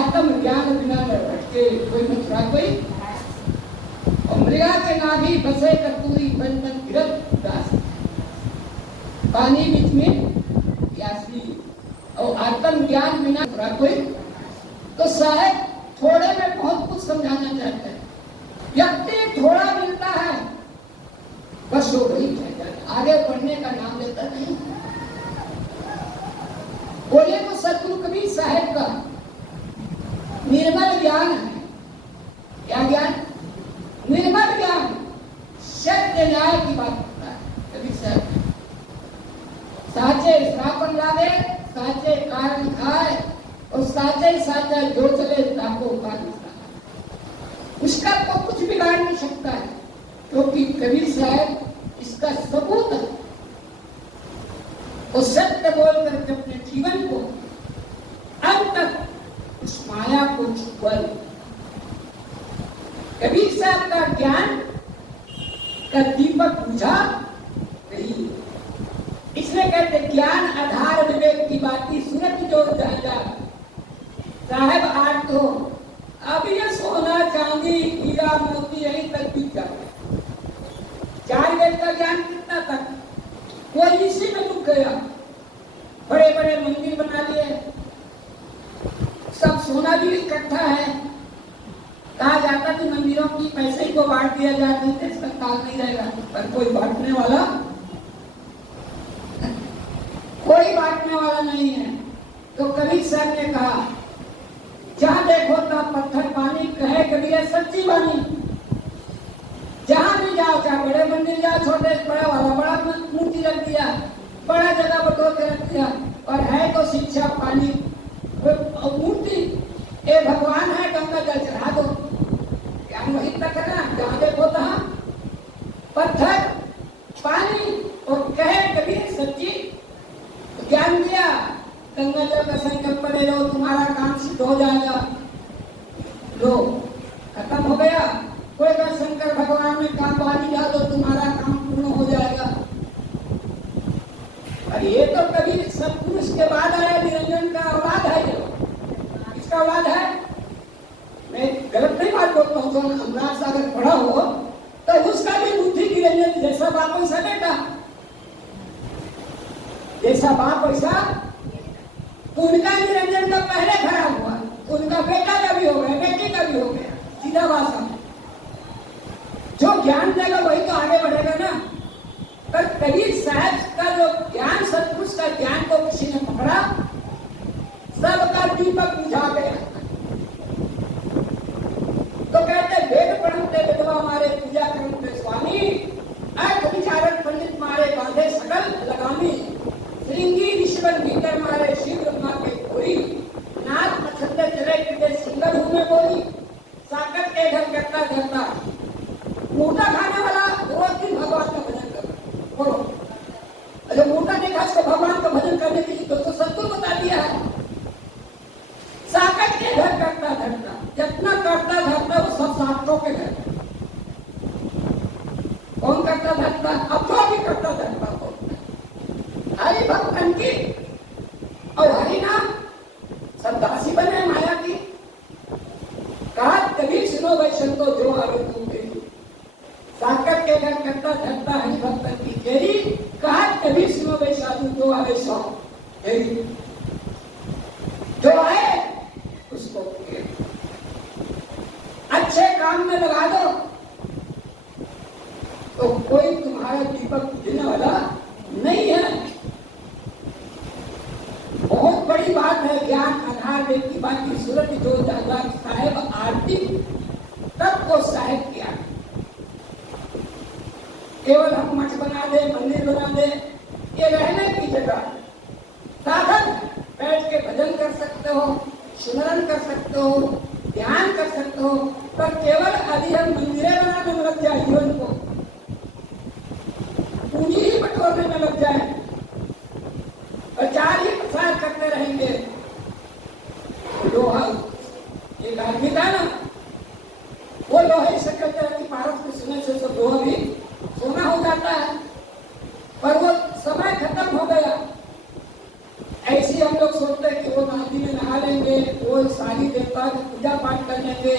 आत्म ज्ञान बिना न भटके कोई मथुरा कोई, और मृगा के नाभि बसे कपूरी बन बन गिरत उदास, पानी बीच में प्यासी और आत्म ज्ञान बिना मथुरा कोई। तो साहब थोड़े में बहुत कुछ समझाना चाहते हैं। व्यक्ति थोड़ा मिलता है बस वो वही आगे बढ़ने का नाम लेता नहीं। बोले तो सतगुरु कबीर साहब का निर्मल ज्ञान है। क्या ज्ञान? निर्मल ज्ञान, सत्य न्याय की बात करता है कबीर साहब। साचे श्रापन लावे, साचे कारण खाए, और साचे साचा जो चले ताको का उसका तो कुछ बिगाड़ नहीं सकता है, क्योंकि कबीर साहब इसका सबूत है। वो सत्य बोल करके अपने जीवन को अंत तक उस माया को छुपा। कबीर साहब का ज्ञान का दीपक बुझा नहीं, इसलिए कहते ज्ञान आधार विवेक की बाती सूरत जो जाएगा। साहब आज तो अब ये सोना चांदी हीरा मोती यही तक बिक जाते। 4 वेद का ज्ञान कितना तक, कोई इसी में डूब गया। बड़े बड़े मंदिर बना लिए, सब सोना भी इकट्ठा है। कहा जाता कि मंदिरों की पैसे को बांट दिया जाए, नहीं तो इसका काल नहीं रहेगा, पर कोई बांटने वाला नहीं है। तो कबीर साहब ने कहा जहां देखो ता पत्थर पानी, कहे कबीर सच्ची बानी। जहां भी जाओ, चाहे बड़े मंदिर जाओ, छोटे बड़ा वाला बड़ा मूर्ति रख दिया, बड़ा जगह बटोर के रख दिया, और है तो शिक्षा पानी मूर्ति। ए भगवान है, गंगा जल चढ़ा दो, क्या वही तक है ना। जहां देखो तहां पत्थर पानी, और कहे कबीर सच्ची। ज्ञान दिया, गंगा जल का संकल्प ले लो, तुम्हारा काम सिद्ध हो जाएगा। लो खत्म हो गया। कोई अगर शंकर भगवान में काम पानी डाल दो, तुम्हारा काम पूर्ण हो जाएगा। और ये तो कभी सब पुरुष के बाद आया, निरंजन का औलाद है। ये इसका औलाद है। मैं गलत नहीं बात बोलता हूँ, हमराज सागर पढ़ा हो तो उसका भी बुद्धि की निरंजन जैसा बाप वैसा बेटा, जैसा बाप वैसा। उनका निरंजन का पहले खराब हुआ, उनका बेटा का भी हो गया, बेटी का भी हो गया, सीधा भाषा। जो ज्ञान देगा वही तो आगे बढ़ेगा ना। पर कबीर साहब का जो ज्ञान, सतपुरुष का ज्ञान को किसी ने पकड़ा, सबका दीपक बुझा गया। तो कहते वेद पढ़ते विधवा मारे, पूजा करते स्वामी, अर्थ विचारक पंडित मारे, बांधे सकल लगामी, श्रृंगी ऋषिवर भीतर मारे, शिव ब्रह्मा के खोरी, नाथ मछंदे चले किते सिंगर हूं मैं बोली, साकर के घर करता धरता, मोटा खाने वाला रोज दिन भगवान का भजन कर बोलो। अरे मोटा देखा इसको भगवान का भजन करने के लिए तो सत्तू बता दिया है। साकर के घर करता धरता, जितना करता धरता वो सब सातों के घर। कौन करता धरता? अब तो भी करता धरता हो हरि भक्तन की, और हरि नाम सब दासी बने माया की। कहा कबीर सुनो भाई संतो जो आवे तुम तेरी, साकर के घर करता धरता हरि भक्तन की तेरी। कहा कबीर सुनो भाई साधु जो आवे सो तेरी, जो आए उसको अच्छे काम में लगा दो तो कोई तुम्हारा दीपक बुझने वाला नहीं है। बहुत बड़ी बात है। ज्ञान आधार वेद की बात की सूरत जो जागा साहेब आरती तब को साहेब किया। केवल हम मठ बना दे, मंदिर बना दे, ये रहने की जगह साधन, बैठ के भजन कर सकते हो, स्मरण कर सकते हो, ध्यान कर सकते हो, पर केवल यदि हम मंदिरें बनाने में लग जाए, जीवन को पूंजी ही बटोरने में लग जाए, प्रचार ही प्रसार करते रहेंगे। लोहा एक आदमी था ना, वो लोहे से कहते हैं कि पारस के सुने से सब लोहा भी सोना हो जाता है, पर वो समय खत्म हो गया। ऐसे हम लोग सोचते हैं कि वो नदी में नहा ले, लेंगे, वो सारी देवता की पूजा पाठ कर लेंगे,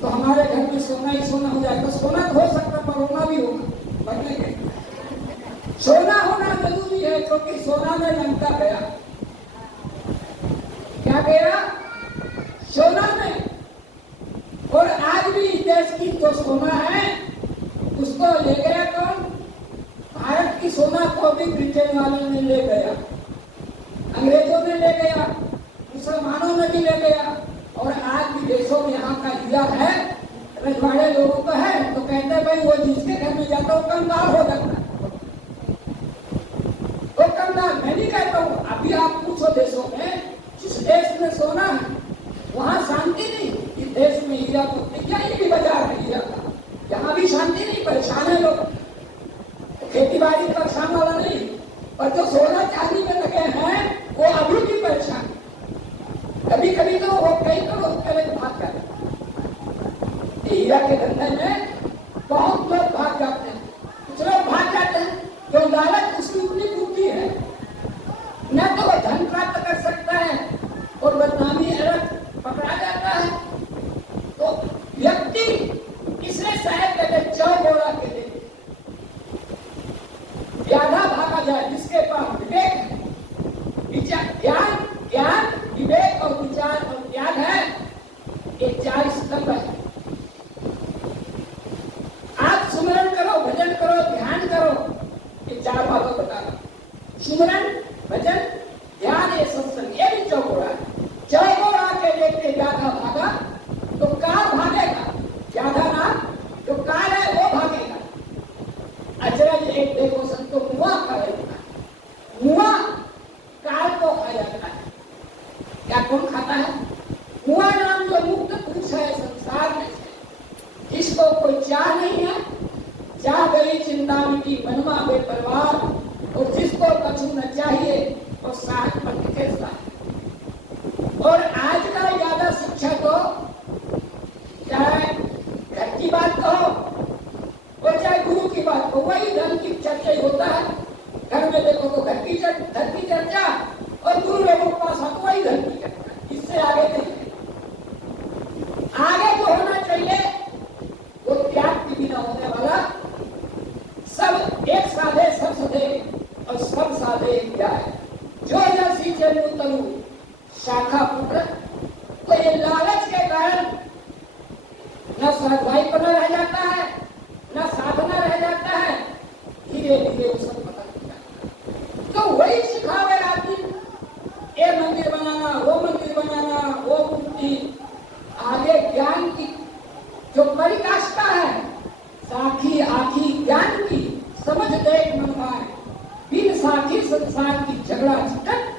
तो हमारे घर में सोना ही सोना हो जाएगा। सोना तो हो सकता पर रोना भी होगा, बदलेंगे। सोना होना जरूरी है, क्योंकि सोना में लंका गया। क्या गया? सोना में। और आज भी देश की जो सोना है उसको ले गया कौन? भारत की सोना को भी ब्रिटेन वालों ने ले गया, अंग्रेजों ने ले गया, मुसलमानों ने भी ले गया। और आज भी देशों में यहाँ का हीरा है, रजवाड़े लोगों का है, तो कहते हैं भाई वो जिसके घर में जाता हो कंगाल हो जाता है। वो कंगाल मैं नहीं कहता हूँ। अभी आप पूछो देशों में, जिस देश में सोना है वहाँ शांति नहीं। इस देश में हीरा मोती क्या, ये भी बाजार है हीरा का, यहाँ भी शांति नहीं, परेशान है लोग। खेती बाड़ी परेशान वाला नहीं, पर जो सोना चांदी में लगे हैं वो अभी भी परेशान। कभी कभी तो वो कई करोड़ रुपए भाग जाते। हीरा के धंधे में बहुत लोग भाग जाते हैं। कुछ लोग भाग जाते हैं, जो लालच उसकी उतनी बुद्धि है, न तो वो धन प्राप्त कर सकता है और बदनामी अलग पकड़ा जाता है। तो व्यक्ति इसने शायद कहते चौगोड़ा के लिए ज्यादा भागा जाए, जिसके पास विवेक है, ज्ञान विवेक और विचार और त्याग है, ये 4 स्तंभ है। आप सुमरन करो, भजन करो, ध्यान करो, ये 4 बातें बता रहा हूं। सुमरन, भजन, ध्यान, ये सत्संग, ये भी चौगोड़ा है। चौगोड़ा के देखते ज्यादा भागा तो काल भागेगा, ज्यादा ना जो काल है वो भागेगा। अचरज एक देखो संतो, मुआ खा लेता है। मुआ काल को खा जाता है। क्या कौन खाता है? मुआ नाम जो मुक्त पुरुष है संसार में से, जिसको कोई चाह नहीं है, चाह गई चिंता मिटी मनमा बेपरवाह, और जिसको कछु न चाहिए वो साथ पर कैसा। और आज का ज्यादा शिक्षा तो चाहे घर की बात कहो और चाहे गुरु की बात कहो, वही धर्म की चर्चा ही होता है। घर में देखो तो घर की चर्चा, और गुरु लोगों के पास आते वही धर्म की चर्चा। इससे आगे नहीं। आगे जो होना चाहिए वो त्याग के बिना होने वाला, सब एक साधे सब सधे और सब साधे एक जाए। जो जैसी जन्म तनु शाखा पुत्र, तो ये लालच के कारण न साधुभाई पना रह जाता है, न साधना रह जाता है, धीरे धीरे वो सब पता चल जाता है। तो वही सिखावे आदमी, ये मंदिर बनाना, वो मंदिर बनाना, वो मूर्ति, आगे ज्ञान की जो परिकाष्ठा है, साखी आखी ज्ञान की, समझ देख मन भाए, बिन साखी संसार की झगड़ा झटक।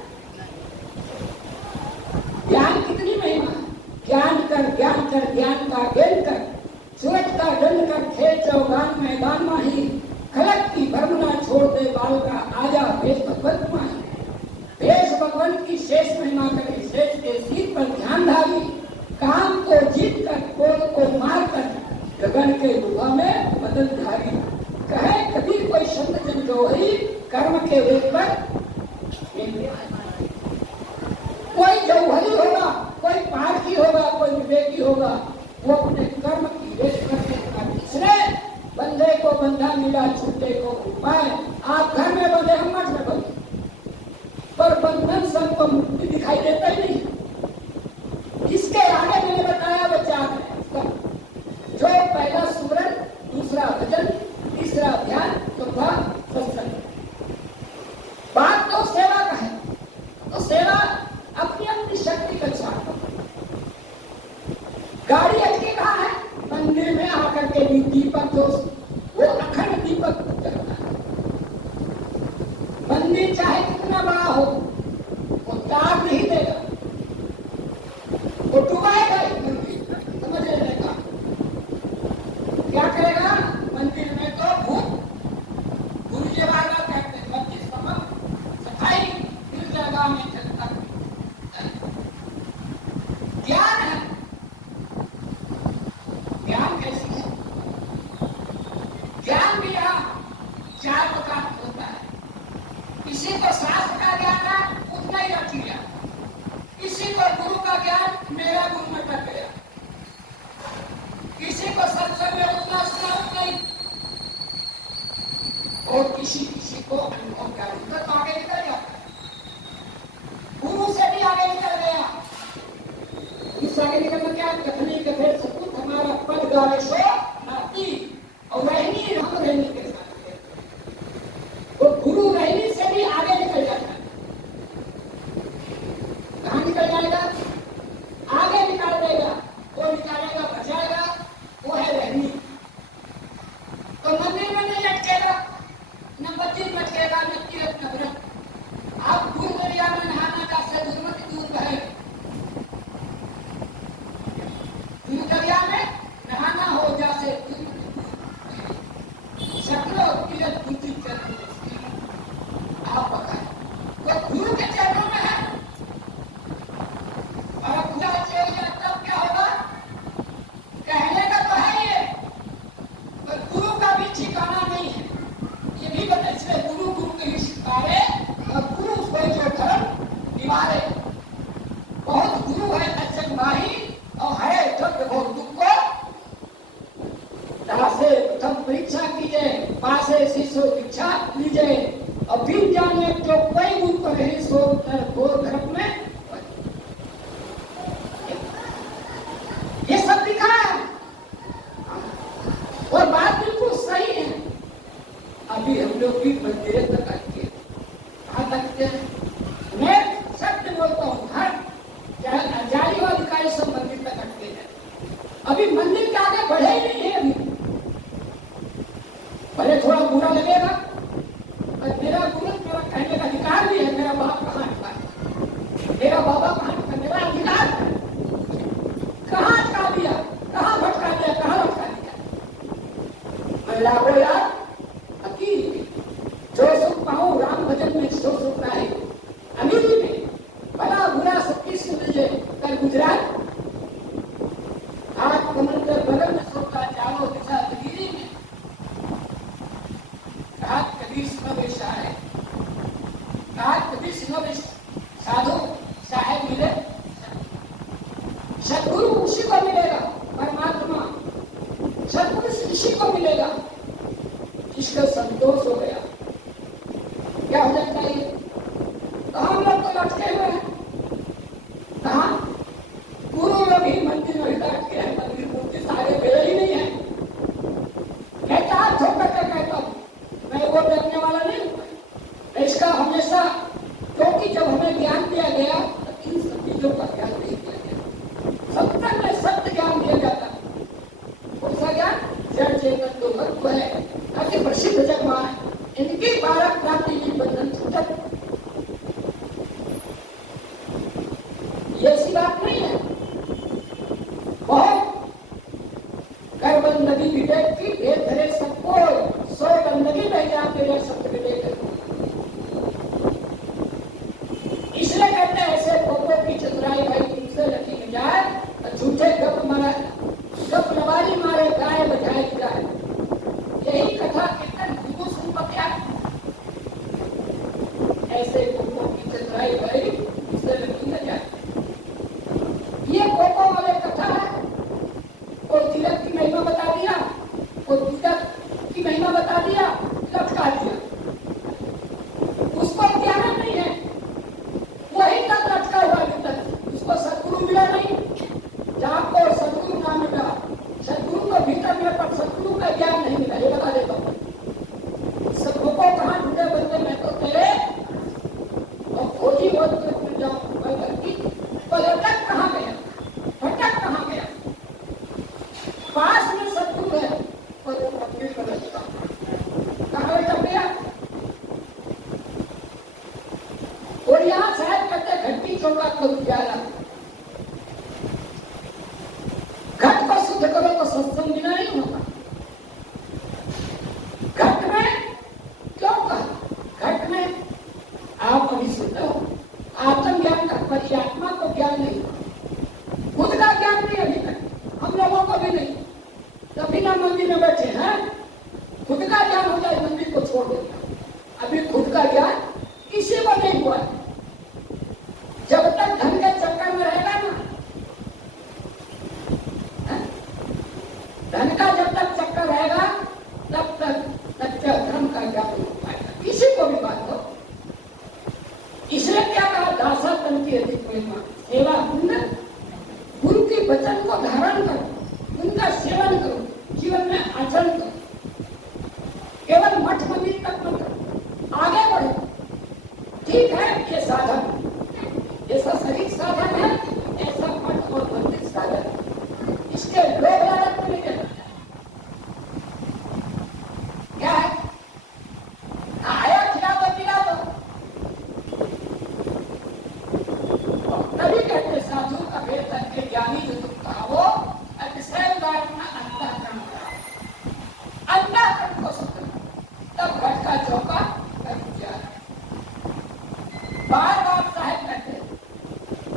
ज्ञान कितनी महिमा है। ज्ञान कर ज्ञान का गेन कर, सूरज का दंड कर खेल चौगान मैदान माही, खलक की भरमना छोड़ दे बाल का आजा भेष भगवत माही। भेष भगवंत की शेष महिमा करे, शेष के सिर पर ध्यान धारी, काम को जीत कर क्रोध को मार कर, गगन के गुहा में बदल धारी। कहे कबीर कोई संत जन जोहरी, कर्म के वेग पर कोई जौहरी होगा, कोई पारखी होगा, कोई विवेकी होगा, वो अपने कर्म की रेख करके तीसरे बंधे को बंधा मिला, छूटे को उपाय। आप घर में बंधे, हम मठ में बंधे, पर बंधन सबको मुक्ति दिखाई देता ही नहीं। इसके आगे मैंने बताया वो 4 है, जो पहला सुमरन, दूसरा भजन, तीसरा ध्यान, चौथा सत्संग। बात तो सेवा का है, तो सेवा अपनी अपनी शक्ति के साथ उससे आगे निकलना क्या, कथनी कथे सपूत हमारा पद गावे सो नाती, और रहनी हम रहनी के साथ है। वो गुरु रहनी से भी आगे निकल जाता है। कहाँ निकल जाएगा, आगे निकाल देगा, वो निकालेगा बचाएगा, वो है रहनी। तो मंदिर में नहीं अटकेगा, न बत्ती में अटकेगा, न तीर्थ न व्रत। आप दूर दरिया में नहाना का से दुर्मत दूर बहे, दूर दरिया में नहाना हो जासे शक्लो तीर्थ बुद्धि चरण आप बताएं, वो गुरु के चरणों में है। और पूरा चाहिए तब क्या होगा, कहने का तो है ये, पर गुरु का भी ठिकाना नहीं है। ये भी बता, इसलिए गुरु गुरु के ही शिकारे और गुरु उसको जो धर्म निवारे। बहुत गुरु है अचक माही और है जब बहुत दुख को से प्रथम परीक्षा कीजिए, पासे शिष्य दीक्षा लीजिए, और बिन जाने जो कोई गुरु को नहीं सो घोर धर्म में ये सब लिखा है और बात बिल्कुल सही है। अभी हम लोग भी मंदिर तक आते हैं, कहाँ तक हैं? मैं सत्य बोलता हूँ, हर जाली और अधिकारी सब मंदिर तक अटके हैं। अभी मंदिर के आगे बढ़े ही नहीं है। अभी भले थोड़ा बुरा लगेगा, पर मेरा गुरु मेरा कहने का अधिकार भी है। मेरा बाप कहाँ अटका, मेरा बाबा कहाँ अटका, मेरा अधिकार है। कहाँ अटका दिया, कहाँ भटका दिया, कहाँ भटका दिया। मैं लागो यार जो सुख पाऊं राम भजन में, सो सुख है अमीरी में, भला बुरा सब किस लीजिए। कल गुजरात हाथ कमल कर बगल में सोता चारों दिशा तगिरी में, कहा कबीर सिंह है, कहा कबीर सिंह साधु साहेब मिले, सदगुरु उसी को मिलेगा, परमात्मा सदगुरु इसी को मिलेगा जिसका संतोष हो गया। क्या हो जाता है? तो हम लोग तो लटके हुए हैं। कहा गुरु लोग ही मंदिर में लटके हैं, मंदिर मूर्ति सारे मिले ही नहीं है। मैं हाथ छोड़कर के कहता हूँ, मैं वो डरने वाला नहीं हूँ। इसका हमेशा, क्योंकि जब हमें ज्ञान दिया गया तो इन सब चीजों का ज्ञान नहीं दिया गया। सत्य में सत्य ज्ञान दिया जाता है। कौन सा ज्ञान? जड़ चेतन तो तत्व है, अति प्रसिद्ध जगमा है, इनकी 12 क्रांति की बंधन छूटत। ये ऐसी बात नहीं है। बहुत कर बंदगी विवेक की भेद धरे सबको, सो बंदगी बह जा तेरे सत्य विवेक। इसलिए कहते हैं ऐसे पोपो की चतुराई भाई तुमसे लगी में जाए, झूठे गप मारे, गप लवारी मारे, गाय बजाए जाए। यही कथा कीर्तन गुरु सुन पत्या ऐसे गुरुओं की चतुराई भाई तुमसे लगी न जाए। वचन को धारण करो, उनका सेवन करो, जीवन में आचरण करो। केवल मठ मंदिर तक मत करो, आगे बढ़ो। ठीक है, ये साधन, ऐसा शरीर साधन है, ऐसा मठ और मंदिर साधन है। इसके लोग लालच में नहीं देना। क्या है? आया खिला दो, पिला दो। तभी कहते साधु का भेद करके ज्ञानी जो तुम कहो, अतिशय उदाहरण अंतःकरण करो। अंतःकरण को सुधरो, तब घट का चौका कट जाए। बार बार साहेब कहते हैं,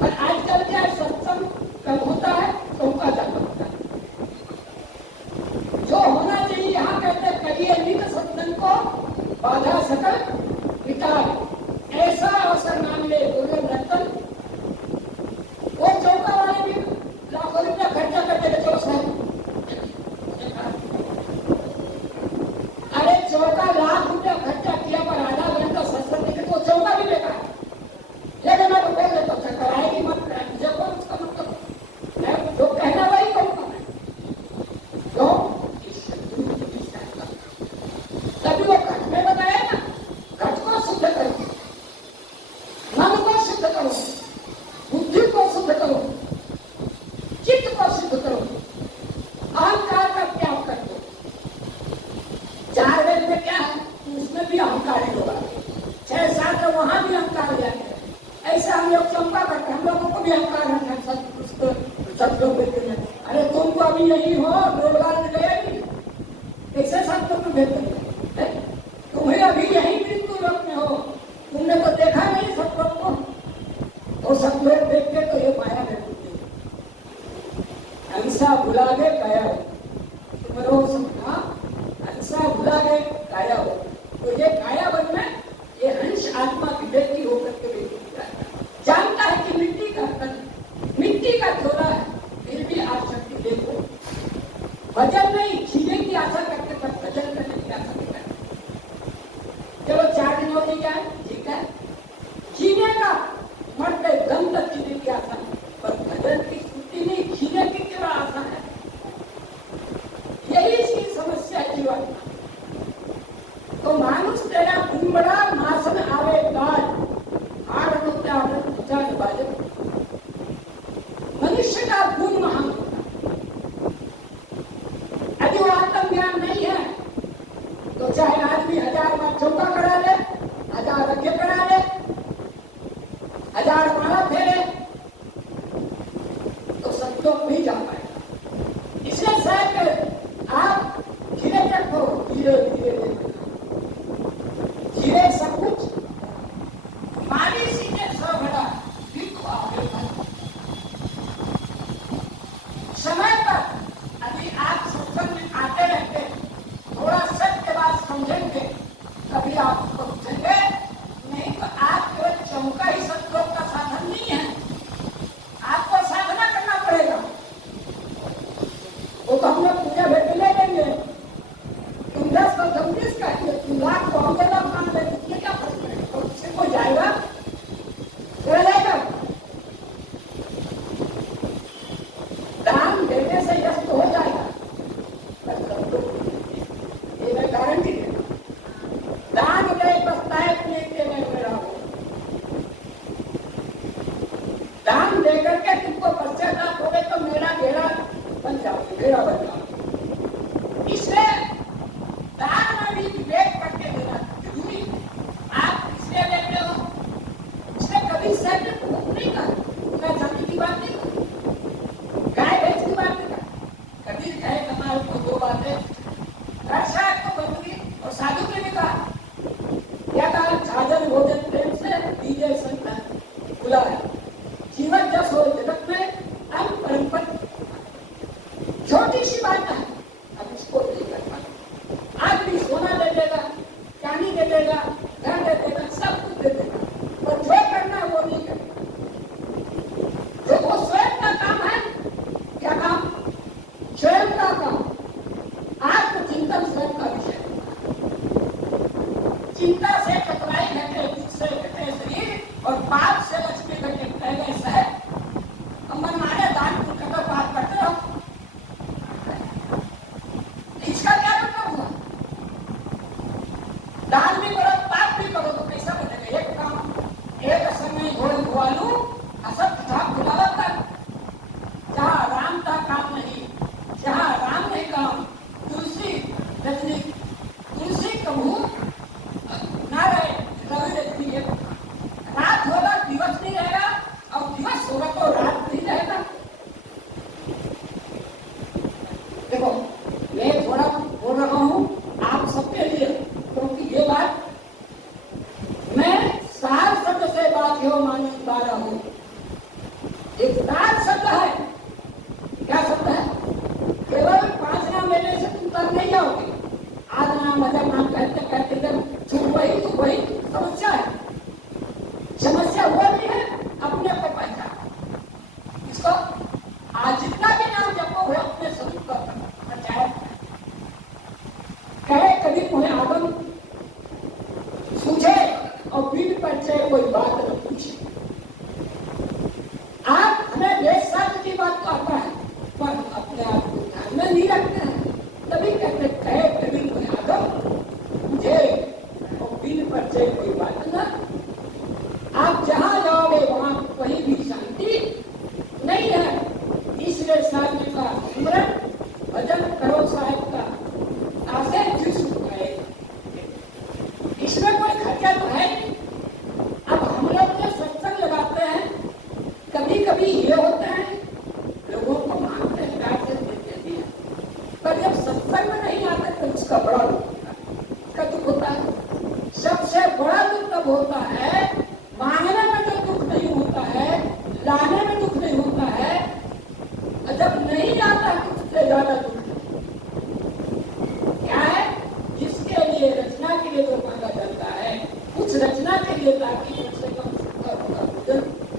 पर आजकल क्या सत्संग कब होता है, चौका ज्यादा होता है। जो होना चाहिए यहाँ कहते करिए नित सत्संग को, बाधा सकल विकार। ऐसा अवसर मान ले गुरु रतन, वो चौका वाले भी लाखों रुपया खर्चा करते थे। चलो साहब, अरे चौका लाख रुपया खर्चा किया पर आधा घंटा सत्संग देखे तो चौका भी बेकार। लेकिन मैं तो बोल देता हूँ कराएगी मत कराए, मुझे कौन उसका मतलब, जो कहना वही कहूँगा मैं। क्यों? तभी वो घट में बताया ना, घट को शुद्ध करो, मन को शुद्ध करो, बुद्धि को शुद्ध करो, चित्त को शुद्ध करो, अहंकार का त्याग कर दो। चार वेद में क्या है, उसमें भी अहंकारी लोग आते, 6-7 तो वहां भी अहंकार जाते हैं। ऐसे हम लोग चंपा करते, हम लोगों को भी अहंकार है। सब लोग कहते हैं अरे तुम तो अभी यही हो, रोजगार में गया ही कैसे सब लोग भेज करते, तुम्हें अभी यही मृत्यु लोक में हो, तुमने तो देखा नहीं सब लोग को। तो सब लोग देख के तो ये माया में डूबते, अहिंसा भुला गए काया हो। तुम लोग समझा, अहिंसा भुला गए काया हो। तो ये काया बन में ये हंस आत्मा विवेकी होकर के जानता है कि मिट्टी का तन, मिट्टी का थोड़ा है, फिर भी आसक्ति देखो। भजन नहीं, जीने की आशा करते पर भजन करने की आशा नहीं करते। चलो 4 दिन हो जाए, ठीक है, जीने का मरते दम तक जीने की आशा नहीं, पर भजन की स्थिति नहीं, जीने की केवल आशा है। यही इसकी समस्या है जीवन। तो मानुष तेरा कुंबड़ा नासन आवे काज, मनुष्य का गुण महान होता। यदि वो आत्मज्ञान नहीं है तो चाहे आदमी 1000 बार चौका करा ले, 1000 यज्ञ करा ले, 1000 माला फेरे, तो संतोष नहीं जा पाएगा। इसलिए शायद आप धीरे रखो, धीरे धीरे धीरे सब कुछ माली सीधे भरा समय पर। अभी आप सत्संग में आते रहते, थोड़ा सत्य बात समझेंगे, कभी आप समझेंगे। नहीं तो आप केवल चौका ही सत्संग का साधन नहीं है, आपको साधना करना पड़ेगा। वो तो हम लोग पूजा भेट ले लेंगे, तुम 10 तो 26 का इसको आज जितना भी नाम जपो हो अपने स्वरूप का प्रचार कहे। कभी कोई आगम सूझे और बिन परिचय कोई बात न पूछे। आप हमें वेद शास्त्र की बात तो आता है पर अपने आप को ध्यान में नहीं रखते हैं। तभी कहते कहे कभी कोई आगम मुझे और बिन परिचय कोई बात न। आप जहां जाओगे वहां कहीं भी शांति नहीं है। इसलिए साधु का स्मरण भजन करो साहब का आसे जिसमें इसमें कोई खर्चा तो है नहीं। अब हम लोग जो सत्संग लगाते हैं कभी कभी ये होता है लोगों को मानते हैं प्यार से देते दिया, पर जब सत्संग में नहीं आते तो उसका बड़ा दुख होता है। उसका दुख होता है। सबसे बड़ा दुख तब होता है मांगने में जो दुख नहीं होता है, लाने में दुख नहीं होता है, जब नहीं आता तो उससे ज्यादा दुख क्या है। जिसके लिए रचना के लिए जो मांगा जाता है उस रचना के लिए ताकि कम से कम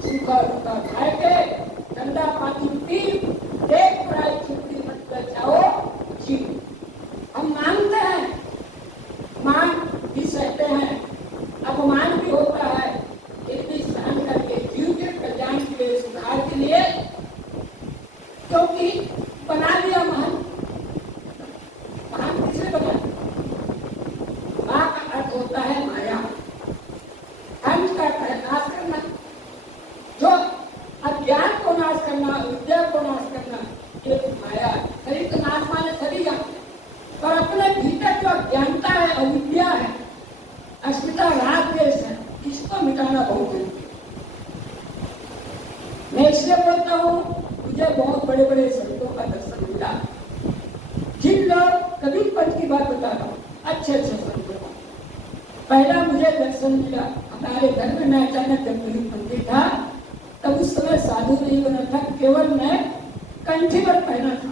सूखा रूखा खाए के ठंडा पानी पी एक पराई छुट्टी मत कर जाओ जी। हम मानते हैं, मान भी सहते हैं, अपमान भी होता है, इतनी सहन करके जीव के कल्याण के लिए सुधार के लिए, क्योंकि बना दिया महान। महान किसने बना? मां का अर्थ होता है माया, हंस का अर्थ है नाश करना। जो अज्ञान को नाश करना, विद्या को नाश करना, ये माया। शरीर तो नाश माने सभी जानते, पर अपने भीतर जो अज्ञानता है, अविद्या है, अस्मिता राग देश है, इसको मिटाना बहुत जरूरी है। मैं इसलिए बोलता हूँ मुझे बहुत बड़े बड़े संतों का दर्शन मिला। जिन लोग कभी पंच की बात बता रहा हूँ अच्छे अच्छे संतों का पहला मुझे दर्शन मिला हमारे घर में। मैं अचानक जब मेरी मंदिर था तब उस समय साधु नहीं बना था, केवल मैं कंठी पर पहना था।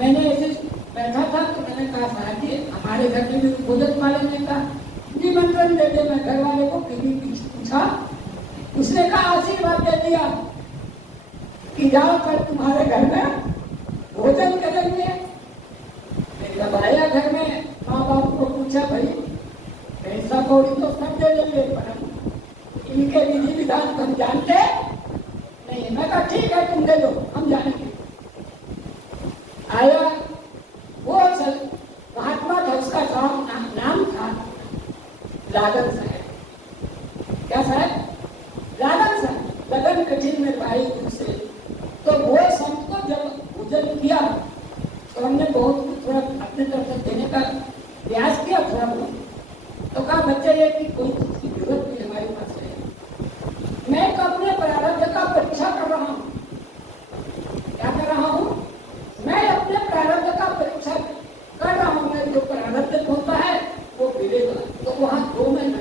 मैंने ऐसे बैठा था तो मैंने कहा साहब जी हमारे घर में भी भोजन वाले ने कहा निमंत्रण दे दे। मैं घर वाले को फिर भी पूछा, उसने कहा आशीर्वाद दे दिया कि जाओ कर तुम्हारे घर में भोजन करेंगे। जब आया घर में माँ बाप को पूछा भाई पैसा कौड़ी तो सब दे देंगे पर इनके विधि विधान हम जानते नहीं। मैं कहा ठीक है तुम दे दो हम जानेंगे। आया वो महात्मा था, उसका नाम था लागन साहब। क्या साहब? लागन साहब। लगन कठिन में भाई दूसरे। तो वो संत को जब भोजन किया तो हमने बहुत थोड़ा अपने तरफ से देने का प्रयास किया थोड़ा बहुत। तो कहा बच्चे ये कि कोई चीज की जरूरत नहीं हमारे पास है। मैं तो अपने प्रारब्ध का परीक्षा कर रहा हूँ। क्या कर रहा हूँ? मैं अपने प्रारब्ध का परीक्षा कर रहा हूँ। मैं जो प्रारब्ध होता है वो मिलेगा। तो वहाँ 2 महीना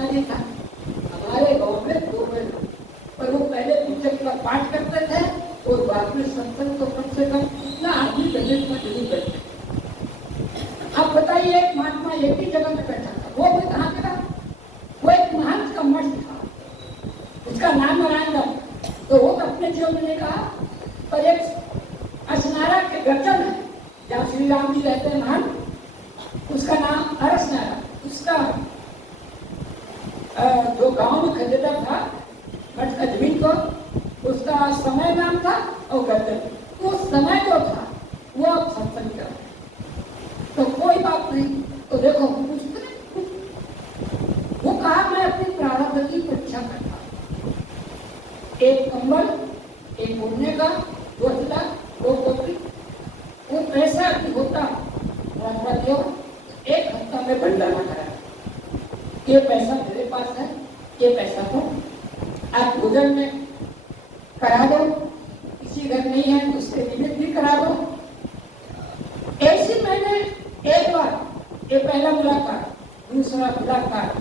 नहीं था हमारे गाँव में 2 महीना, पर वो पहले पूजन का पाठ करते थे और बाद में सत्संग तो कम से कम इतना आदमी गणेश में जरूर बैठे। अब बताइए एक महात्मा एक ही जगह में बैठा था, वो भी कहाँ का? वो एक महंत का मठ था, उसका नाम नारायण दास। तो वो अपने जीवन में कहा पर एक असनारा के गर्जन है जहाँ श्री राम जी रहते हैं महान, उसका नाम अरसनारा। उसका जो गांव में खरीदा था मठ का जमीन को, उसका समय नाम था और गर्जन। तो समय जो था वो अब सत्संग कर, तो कोई बात नहीं। तो देखो वो कहा मैं अपनी प्रारब्ध की परीक्षा करता हूँ। एक कंबल, एक ओढ़ने का, 2 हिला, 2 टोपी, वो पैसा भी होता एक हफ्ता में भंडारा कराया। ये पैसा मेरे पास है, ये पैसा तो आप भोजन में करा दो, किसी घर नहीं है तो उसके निमित्त भी करा दो। ऐसी मैंने एक बार, ये पहला मुलाकात, दूसरा मुलाकात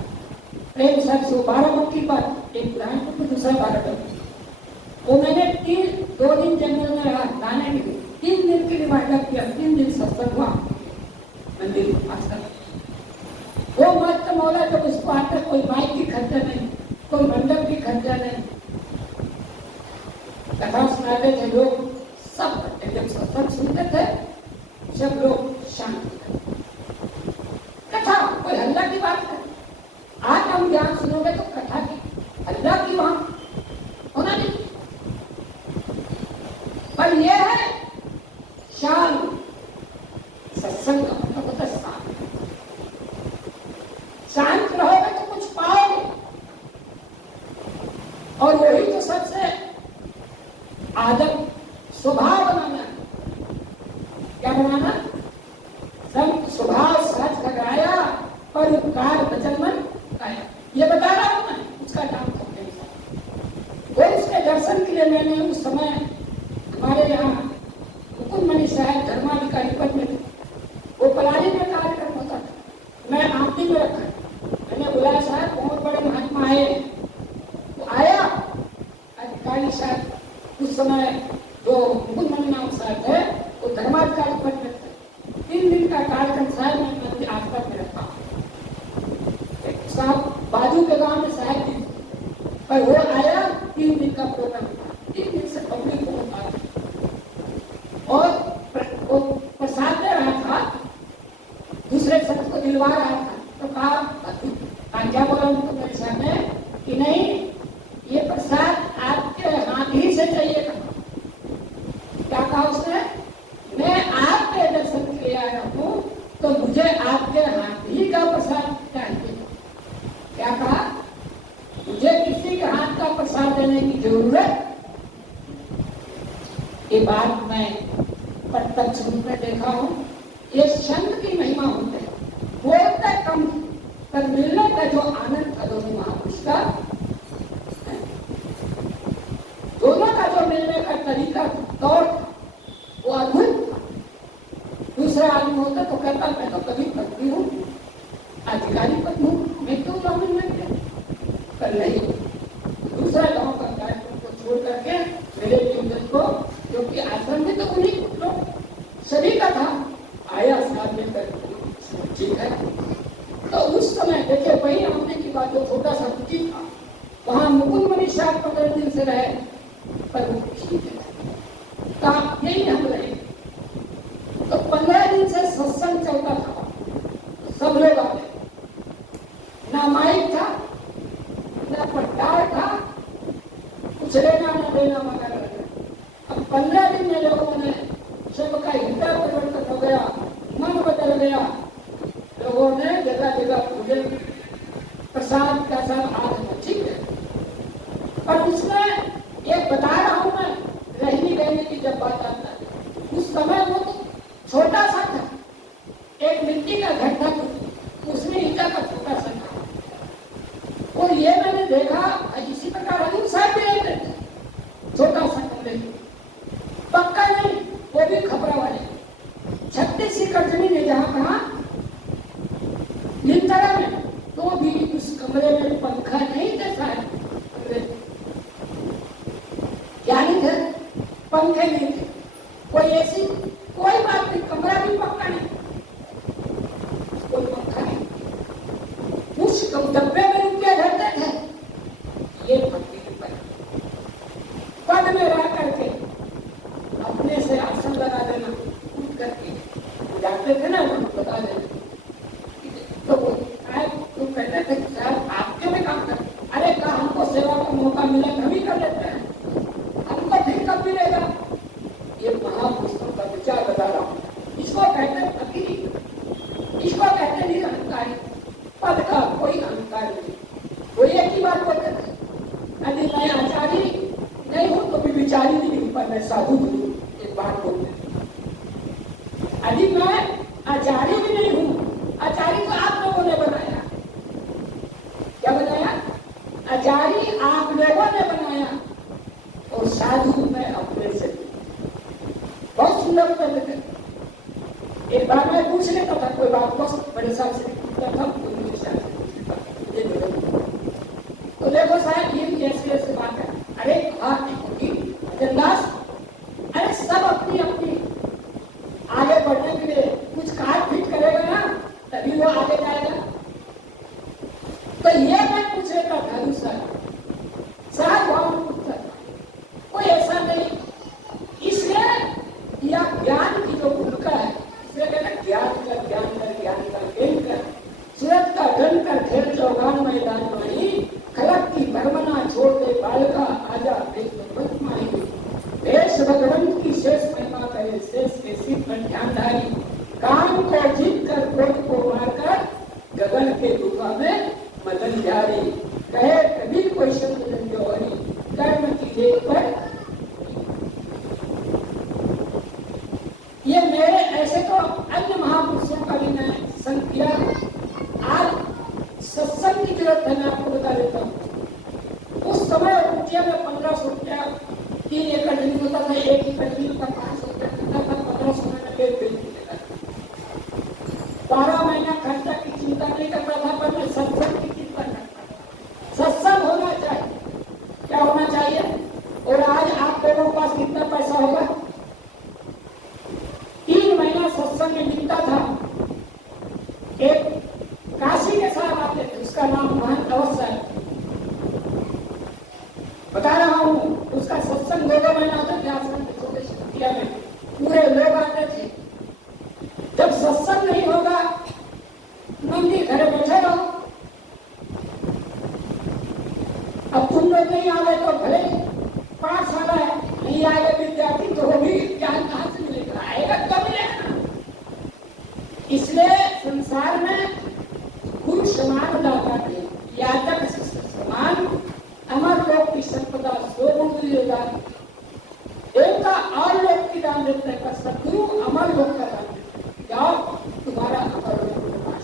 प्रेम साहब से 12 मुख की बात, एक पुराण को दूसरा 12 मुख। वो मैंने 2 दिन जंगल में रहा गाने के लिए, 3 दिन की रिवाइडर किया, 3 दिन सत्संग हुआ मंदिर के पास। वो मस्त मौला जब उसको आता कोई माइक की खर्चा नहीं, कोई मंडप की खर्चा नहीं, कथा सुनाते थे लोग, सब जब सत्संग सुनते थे सब लोग शांत। कथा कोई हल्ला की बात है। आज हम ज्ञान सुनोगे तो कथा की हल्ला की वहां होना नहीं, पर यह है शांत। सत्संग का मतलब होता है शांत। शांत रहोगे तो कुछ पाओगे, और वही तो सबसे आदत स्वभाव बनाना है। क्या बनाना? संत स्वभाव सच लगाया पर उपकार वचन मन काया। ये बता रहा हूं मैं, उसका नाम करते हैं। वो उसके दर्शन के लिए मैंने उस समय हमारे यहाँ मुकुंदमणि साहब धर्माधिकारी पद में थे, वो पलानी में कार्यक्रम होता था, मैं आमदी में रखा। मैंने बुलाया, साहब बहुत बड़े महात्मा आए। तो आया अधिकारी साहब, उस समय जो मुकुंदमणि नाम साहब थे वो धर्माधिकारी पद में थे। 3 दिन का कार्यक्रम साहब मैं मंदिर आसपास में रखा। साहब बाजू के गांव में साहब जी, पर वो आया 3 दिन का प्रोग्राम, 3 दिन से पब्लिक बहुत आ रही और वो प्रसाद दे रहा था, दूसरे संत को दिलवा रहा था। तो कहा क्या बोला उनको मेरे सामने कि नहीं, ये प्रसाद आपके हाथ ही से चाहिए। क्या कहा उसने? मैं आपके दर्शन के लिए आया हूं तो मुझे आपके हाथ ही का प्रसाद चाहिए। क्या कहा? मुझे किसी के हाथ का प्रसाद देने की जरूरत। ये बात मैं प्रत्यक्ष रूप में देखा हूं। ये संत की महिमा होते है, बोलते कम पर मिलने का जो आनंद था दोनों महापुरुष का, दोनों का जो मिलने का तरीका तौर वो अद्भुत था। दूसरा आदमी होता तो कहता मैं तो कभी पत्नी हूं, अधिकारी पत्नी हूं, मैं क्यों ब्राह्मण में गया? पर नहीं, दूसरा गांव का कार्यक्रम को छोड़ करके मेरे जीवन को, जो कि आश्रम में तो उन्हीं लोग सभी का था, आया साथ में कर ठीक है। तो उस समय देखिए वही हमने की बात, जो छोटा सा कुटी था वहां मुकुंदमणि साहब 15 दिन से रहे, पर वो ठीक है यही हम रहे। तो 15 दिन से सत्संग चलता था, सब लोग आते, ना माइक था ना पट्टार था, कुछ लेना ना देना वगैरह। अब 15 दिन में लोगों ने सबका हृदय परिवर्तन हो गया, मन बदल गया। लोगों ने जगह जगह पूजन प्रसाद का सब आज ठीक है, पर उसमें एक बता रहा हूं मैं, रहने रहने की जब बात आता है, उस समय वो तो छोटा सा था, एक मिट्टी का घर था, उसमें ईटा का छोटा सा था। और ये मैंने देखा इसी प्रकार हजूर साहब भी रहते थे, छोटा सा कमरे, पक्का नहीं, वो भी खपरा वाले 36 एकड़ जमीन है जहां कहा निंतरा में, तो भी उस कमरे में पंखा नहीं था साहब, क्या नहीं थे, पंखे नहीं थे, कोई ऐसी कोई बात नहीं, कमरा भी पक्का नहीं, कोई पंखा नहीं। उस डब्बे में रुपये रहते थे, ये पद में रह करके अपने से आसन लगा देना, उठ करके जाते थे ना, उनको बता देना। तो वो कहते थे साहब आप क्यों नहीं काम करते? अरे कहा हमको सेवा का मौका मिला हम ही कर लेते हैं, हमको फिर कब मिलेगा? ये महापुरुषों का विचार बता रहा हूँ। इसको कहते हैं फकीरी, इसको कहते नहीं अहंकारी। पद का कोई अहंकार नहीं। वो एक ही बात बोलते थे, यदि मैं आचार्य नहीं हूं तो भी विचारी नहीं हूं, पर मैं साधु हूं, एक बात बोलते। यदि मैं आचार्य भी नहीं हूं, आचार्य को आप लोगों ने बनाया, क्या बनाया? आचार्य आप लोगों ने बनाया, और साधु मैं अपने से। बहुत सुंदर उत्तर थे। एक बार मैं पूछ लेता था कोई बात, बस बड़े साहब से पूछता था, तो देखो साहब ये ऐसी ऐसी बात है। अरे दास, अरे सब अपनी अपनी आगे बढ़ने के लिए कुछ काट फिट करेगा ना, तभी वो आगे जाएगा। तो ये मैं पूछ लेता था दूसरा साहब, कोई ऐसा नहीं शेष के सिर पर ध्यानधारी, काम को जीत कर क्रोध को मारकर गगन के गुफा में मदन जारी। कहे कबीर कोई शब्द जौहरी, कर्म कीजिए पर। ये मेरे ऐसे तो अन्य महापुरुषों का भी मैं संग किया। आज सत्संग की जरूरत है, मैं आपको बता देता हूँ। उस समय रुपया में 1500 रुपया 3 एकड़ जमीन होता था, 1 एकड़ जमीन का 500 रुपया मिलता था, 1500 में 1.5 मिलेगा। 12 महीना खर्चा की चिंता नहीं करता था, पर मैं सत्संग की चिंता करता था। सत्संग होना चाहिए, क्या होना चाहिए। और आज आप लोगों के पास कितना पैसा होगा। 3 महीना सत्संग में बीतता था। एक काशी के साथ आते थे, उसका नाम महंत अवश्य है, बता रहा हूँ। उसका सत्संग 2 महीना होता था आश्रम के छोटे से कुटिया में, पूरे लोग आते थे। जब सत्संग नहीं होगा, मंदिर घरे बैठे रहो। अब तुम लोग नहीं आ गए तो भले पाठशाला है, नहीं आए विद्यार्थी तो वो भी ज्ञान कहाँ से मिलेगा, आएगा तब मिलेगा। इसलिए संसार में गुरु समान दाता नहीं, यादव समान अमर लोग की संपदा सो मिलेगा। देवता और लोग की दान देते हैं, सदगुरु अमर लोग का दान देते हैं। जाओ तुम्हारा अमर लोग के पास,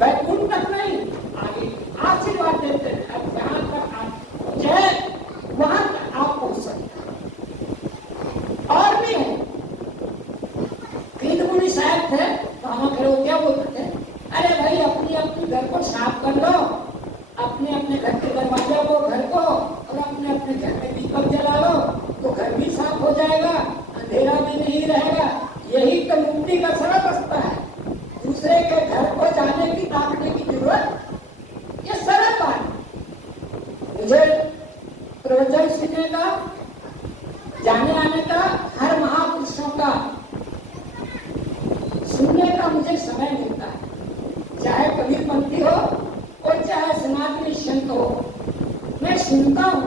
वैकुंठ तक नहीं, आगे आशीर्वाद देते हैं। अब जहां तक आप जय वहां तक आप पहुंच सकते हैं। और भी है, कृष्ण मुनि साहब थे, वहां खड़े क्या बोलते थे, अरे भाई अपनी अपनी घर को साफ कर लो, अपने अपने घर के दरवाजे को, घर को, और अपने अपने घर में दीपक जला लो, तो घर भी साफ हो जाएगा, अंधेरा भी नहीं रहेगा। यही तो मुक्ति का सरल रास्ता है। दूसरे के घर को जाने की ताकने की जरूरत, ये सरल बात। मुझे प्रवचन सुनने का, जाने आने का, हर महापुरुषों का सुनने का मुझे समय मिलता है, चाहे कबीरपंथी हो और चाहे सनातनी संत हो। मैं सुनता हूं,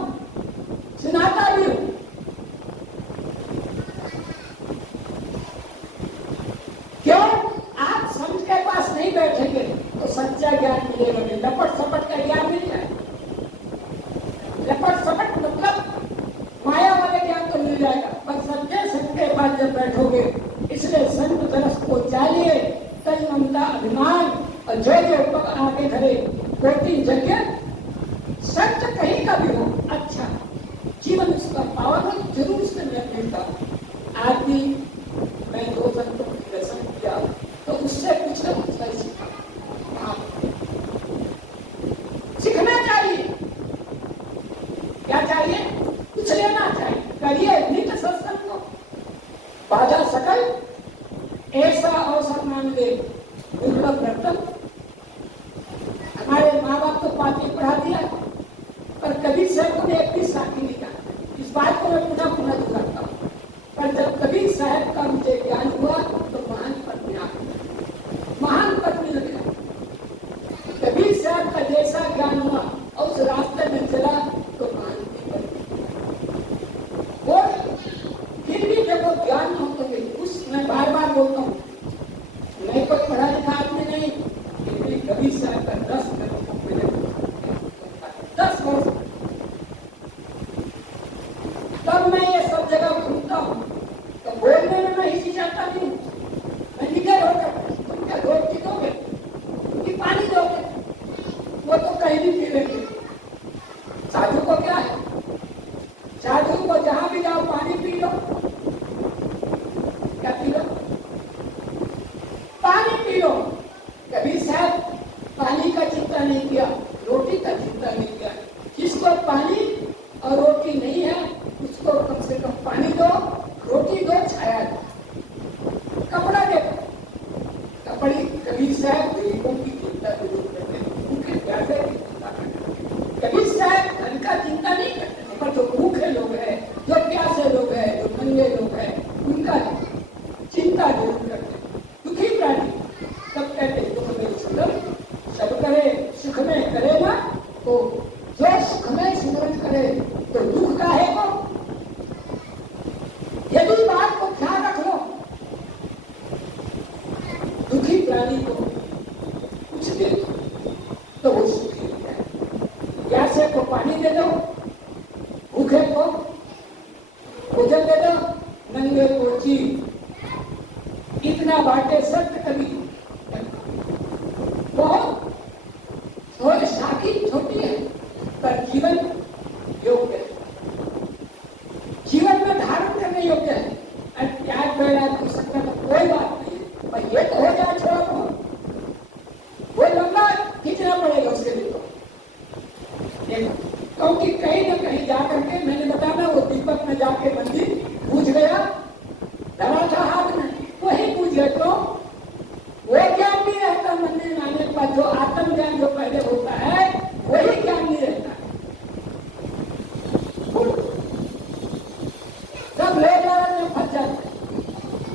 सुनाता भी हूं। क्यों? आप संत के पास नहीं बैठेंगे तो सच्चा ज्ञान मिलेगा नहीं, लपट सपट का ज्ञान मिल जाए। लपट सपट मतलब माया वाले ज्ञान तो मिल जाएगा, पर सच्चे संत के पास जब बैठोगे, इसलिए संत तरस को चाहिए, तन ममता अभिमान, और जो जो आगे खड़े कोटि जगह संत कहीं का भी हो, अच्छा जीवन उसका पावन हो, जरूर उससे मिलता। आज भी मैं 2 संतों की दर्शन किया तो उससे कुछ न कुछ नहीं सीखा। सीखना चाहिए, क्या चाहिए, कुछ लेना चाहिए। करिए नित्य सत्संग को, बाजा सकल ऐसा अवसर मान ले दुर्लभ रतन। हमारे माँ बाप तो पाठी पढ़ा दिया, पर कबीर साहब ने एक भी साथी नहीं कहा। इस बात को मैं पुनः पुनः दोहराता हूँ। पर जब कबीर साहब का मुझे ज्ञान हुआ तो महान पद मिला, महान पद मिल गया। कबीर साहब का जैसा ज्ञान हुआ और उस रास्ते में चला तो महान पद मिला। और फिर भी जब वो ज्ञान हो तो उस मैं बार बार बोलता हूँ, मैं कोई पढ़ा लिखा आदमी नहीं, कबीर साहब का 10 वर्ष तब मैं ये सब जगह घूमता हूँ, तो बोलने में मैं हिचकिचाता नहीं। मैं निकल होकर तुम क्या रोटी दोगे कि पानी दोगे, वो तो कहीं भी पी लेंगे। साधु को क्या है, साधु को जहां भी जाओ पानी पी लो, क्या पी लो, पानी पी लो। कबीर साहब पानी का चिंता नहीं किया, रोटी का चिंता नहीं किया। जिसको पानी और रोटी नहीं है उसको कम से कम पानी दो, रोटी दो, छाया दो, कपड़ा दे। कपड़े कबीर साहब गरीबों की चिंता जरूर करते हैं, भूखे प्यासे की चिंता करते हैं। कबीर साहब धन का चिंता नहीं करते, पर जो भूखे लोग हैं, जो प्यासे लोग हैं, जो भोजन दे दो, नंगे कोची इतना बाटे सत्य कभी बहुत थोड़ी शाखी छोटी है पर जीवन योग्य है, जीवन में धारण करने योग्य है। प्याज बेड़ा हो सकता तो कोई बात नहीं है, पर ये तो हो जाए छोड़ा तो वो लंबा खींचना पड़ेगा उसके लिए। क्योंकि कहीं ना कहीं जाकर के मैंने बताया वो दीपक में जाके मंदिर पूछ गया, धरा था हाथ में, वही पूछ गया तो वो ज्ञान नहीं रहता मंदिर में आने का, जो आत्म ज्ञान जो पहले होता है वही ज्ञान नहीं रहता। सब लेकर में फंस जाते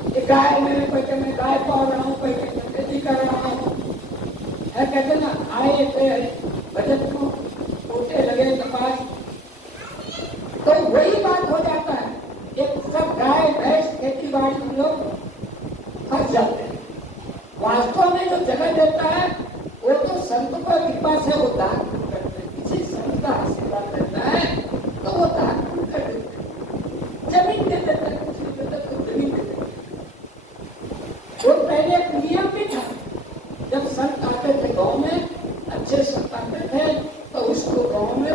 हैं, गाय मेरे पैसे में गाय पाल रहा हूँ, पैसे में खेती कर रहा हूँ, कहते ना आए थे बजट को उठे लगे कपास, तो वही बात हो जाता है। एक सब गाय भैंस खेती बाड़ी हम लोग फंस जाते हैं। वास्तव में जो जगह देता है वो तो संत को कृपा से वो दान करते हैं, किसी संत का आशीर्वाद देता है तो वो दान कर देते हैं, जमीन दे देता है, कुछ नहीं देता तो जमीन दे देता है। वो पहले एक नियम भी था, जब संत आते थे गाँव में, अच्छे संत आते थे तो उसको गाँव में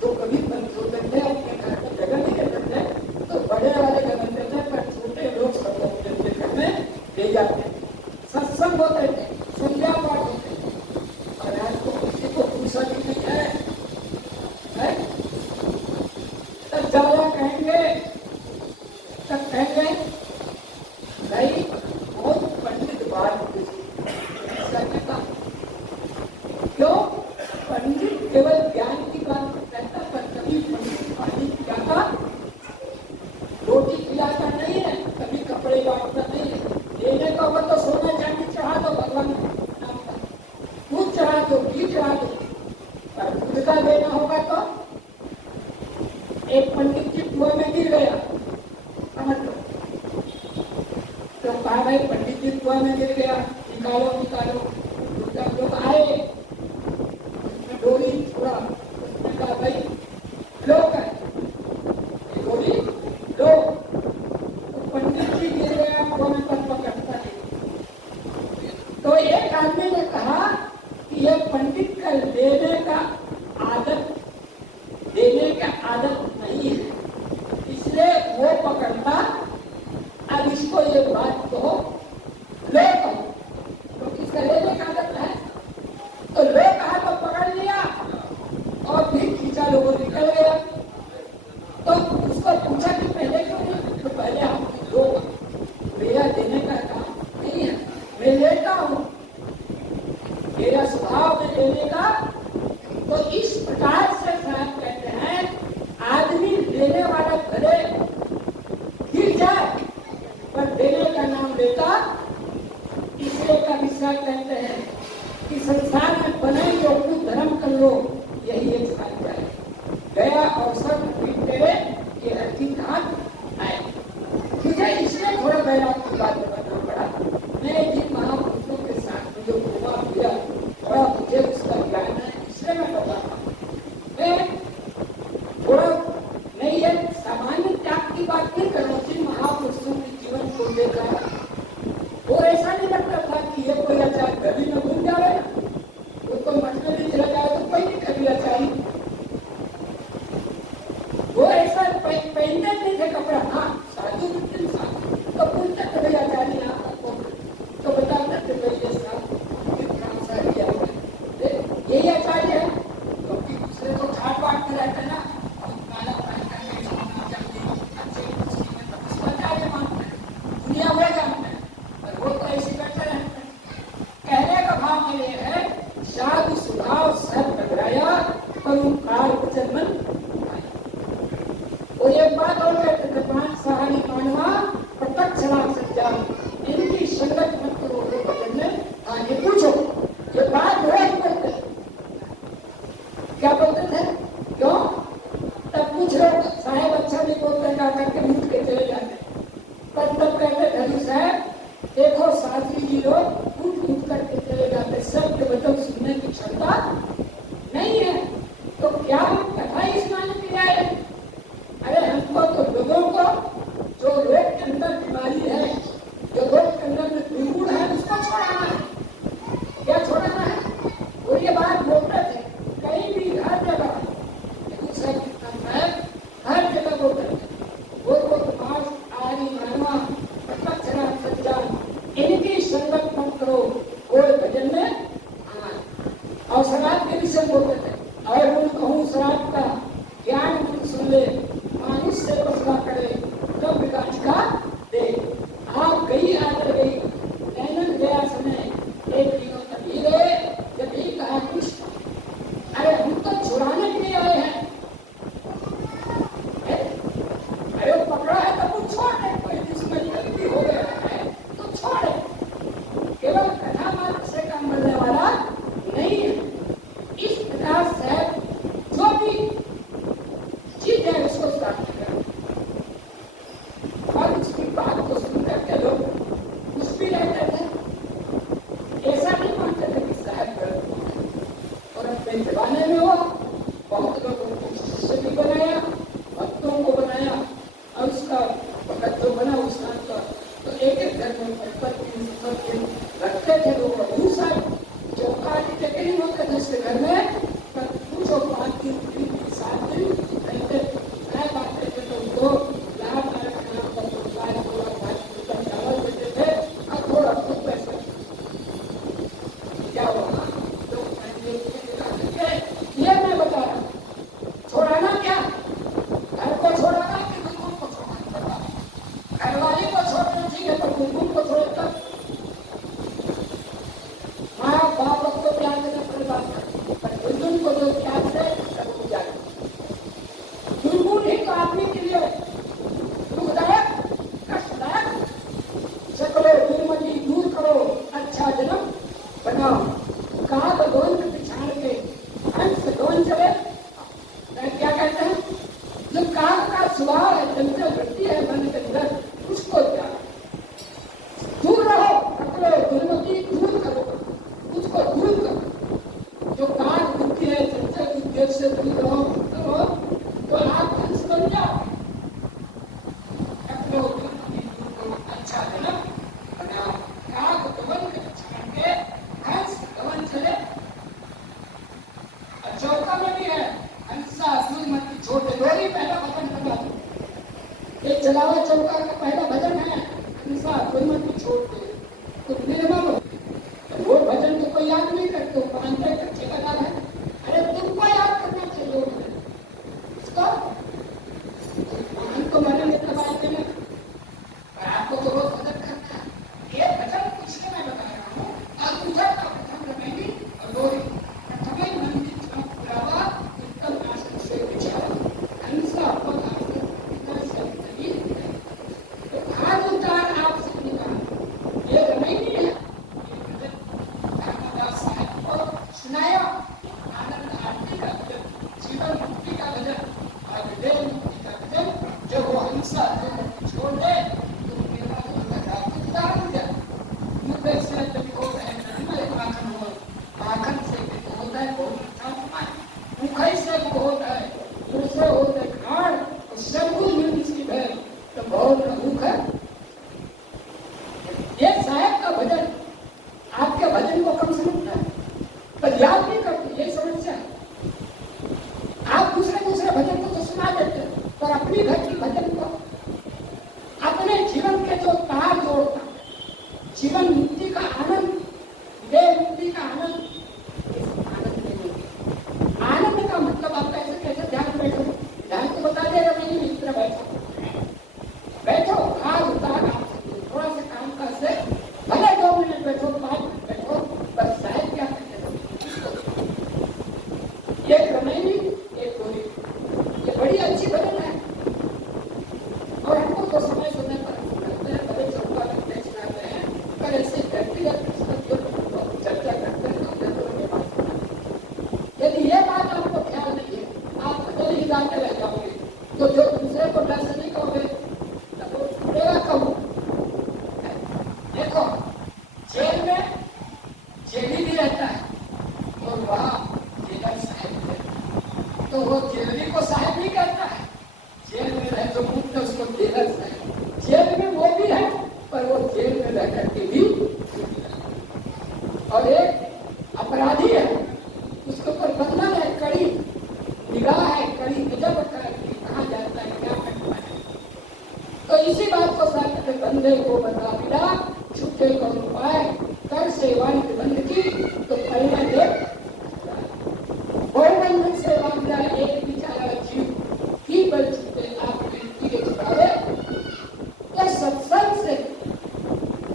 तो कभी बंद होते थे, अपने घर में जगह नहीं देते थे तो बड़े वाले का बनते थे, पर छोटे लोग सब लोग अपने घर में ले जाते थे, सत्संग होते थे, संध्या पाठ होते थे। और आज तो किसी को पूछा भी नहीं है, तब ज्यादा कहेंगे, तब कहेंगे भाई बहुत पंडित बात क्यों? पंडित केवल ज्ञान की बात कहता, पर कभी पंडित पानी पिलाता, रोटी खिलाता नहीं है, कभी कपड़े बांटता नहीं है। देने का हो तो सोना चांदी चढ़ा दो भगवान नाम का, दूध चढ़ा दो, घी चढ़ा दो, पर दूध का देना होगा तो एक पंडित जी कुएं में गिर गया, समझ लो, तो कहा भाई पंडित जी कुएं में गिर गया, निकालो निकालो। लोग आए, डोरी छोड़ा, उसने कहा भाई लो है डोरी लो, तो पंडित जी गिर गया, कोने पर पकड़ता नहीं। तो एक आदमी ने कहा कि यह पंडित का देने का आदत नहीं है, इसलिए वो पकड़ता, अब इसको ये बात कहो लो कहो, तो इसका लेने का आदत है, तो लो कहा तो पकड़ लिया और फिर खींचा, लोगों निकल गया। तो उसको पूछा कि पहले क्यों नहीं, तो पहले हम लो, मेरा देने का काम नहीं है, मैं लेता हूँ, मेरा स्वभाव में लेने का। तो इस प्रकार से साहब कहते हैं आदमी लेने वाला भले गिर जाए पर देने का नाम लेता, इसलिए का विषय कहते हैं कि संसार में बने जो कुछ धर्म कर लो, यही एक साध्य है। गया अवसर तेरे ये अर्जित हाथ आए। मुझे इसलिए थोड़ा बैराग की बात बताना पड़ा, मैं जिन महापुरुषों के साथ जो घुमा फिरा थोड़ा मुझे उसका ज्ञान है, इसलिए मैं बताता हूँ। मैं थोड़ा नहीं है सामान्य त्याग की बात नहीं कर रहा हूँ, जिन महापुरुषों के जीवन को देखा वो ऐसा नहीं लगता था कि ये कोई आचार्य गली में घूम जा रहे, वो कोई मठ में नहीं चला जाए तो कोई नहीं कभी आचार्य, वो ऐसा पहनते नहीं थे कपड़ा। हाँ साधु साधु तो पूछते थे भाई आचार्य यहाँ तो बताते थे भाई ये यही आचार्य है, क्योंकि दूसरे तो ठाट बाट में रहते ना, काला पहन करके आचार्य मानते हैं, दुनिया वो जानते हैं, वो तो ऐसे बैठे रहते हैं। कहने का भाव में ये है साधु स्वभाव सर टकराया पर ओंकार वचन मन। और एक बात और कहते थे, पांच सहारी मानवा प्रत्यक्ष राम सच्चा, इनकी संगत मत करो वचन में आगे पूछो। ये बात रोज बोलते थे, क्या बोलते थे, क्यों? तब पूछ रहे साहेब अच्छा नहीं बोलते, क्या करके मुठ के चले जाते, पर तब कहते धनी साहब देखो शास्त्री जी लोग उठ करके चले जाते, शब्द वचन सुनने की क्षमता नहीं है, तो क्या कथा ही सुनाने के लिए आए? अरे हम हमको तो लोगों को, जो लोग के अंदर बीमारी है, जो लोग के अंदर में दुर्गुण है, उसको छोड़ाना है। क्या छोड़ाना है? वो ये बात बोलते थे कहीं भी, हर जगह, हर जगह बोलते थे वो समाज आदि मानवा प्रत्यक्षरा सज्जन, इनकी संगत मत करो, वो भजन में आना। और शराब के विषय बोलते थे, और उन कहूँ शराब का ज्ञान मन सुन ले, मानुष से बसवा करे, तब विकास का दे। आप गई आकर गई, नैनन गया समय, एक दिनों तक ही गए, जब ही कहा कुछ, अरे हम तो छुड़ाने के लिए आए हैं। अरे पकड़ा है तो कुछ छोड़ दे, कोई जिसमें गलती हो गया है तो छोड़े। केवल कथा मात्र से काम बनने वाला नहीं है। इस प्रकार से जो भी चीज है उसको साथ करें, और उसकी बात को सुन करके लोग कुछ भी रहते थे, ऐसा नहीं मानते थे कि साहब गलत। और अपने जमाने में वो बहुत लोगों को शिष्य भी बनाया, भक्तों को बनाया, और उसका भगत जो बना उसका तो एक एक घर में 25-30 रखते थे लोग। दूसरा चौका की टिकरी होते थे उसके घर में, पूछो 5 दिन 7 दिन रहते बांटते थे, तो उनको लाभ चावल देते थे और थोड़ा खूब पैसा। क्या हुआ? ये मैं बता रहा हूँ, छोड़ाना क्या, घर को छोड़ाना कि गुरुकुल को छोड़ाना? घरवाली को छोड़ना ठीक है, पर गुरुकुल को छोड़े तब माँ बाप को प्यार देना पड़े बात कर, पर गुरुकुल को जो प्यार से तब पूजा कर। गुरुकुल ही तो आदमी के लिए दुखदायक, कष्टदायक, चलो दुर्मति दूर करो, अच्छा जन्म बनाओ। कहा तो दोन पिछाड़ के हंस दोन चले, क्या कहते हैं, जो काग का स्वभाव है, चंचल वृत्ति है मन के अंदर, उसको त्याग, दूर रहो, पकड़ो, दुर्मति दूर करो, उसको दूर करो। जो काग बुद्धि है, चंचल बुद्धि से दूर रहो, तो आप हंस बन जाओ। पकड़ो, दुर्मति दूर करो, अच्छा जन्म बनाओ। काग गवन के पिछाड़ के हंस गवन चले। चौका में भी है, हंसा दुर्मति छोटे, डोरी पहला भजन बता दो। ये चलावा चौका का पहला भजन है, हंसा दुर्मति छोटे, तो निर्मम वो भजन तो कोई याद नहीं करते, मानते कच्चे लगा है। अरे तुमको याद करना चाहिए इसको, हम तो मरेंगे तब आते में, पर आपको तो रोज भजन करना है। ये भजन कुछ मैं बता रहा हूँ, आप उधर का प्रथम रमेगी और डोरी प्रथम मंदिर इसी बात को साथ में बंदे को बता दिया, छूटे को उपाय कर सेवा बंद की तो पहले देख बहुबंधन से बांधा एक बिचारा जीव की बल छूटे आपकी छुड़ावे। या सत्संग से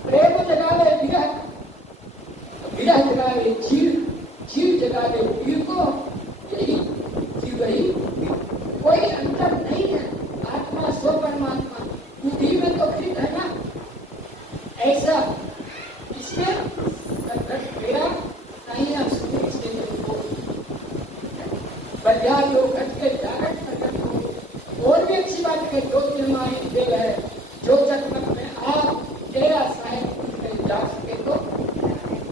प्रेम जगावे विरह, विरह जगावे जीव, जीव जगावे वीर को, यही जीव ही कोई अंतर नहीं है। आत्मा सो परमात्मा बुद्धि में तो फिर है ना, ऐसा इसमें मेरा नहीं आप सुने बलिया लोग के जागट प्रकट हो। और भी अच्छी बात है, जो निर्माणी देव है, जो जगमग में आप तेरा साहित्य जा सके तो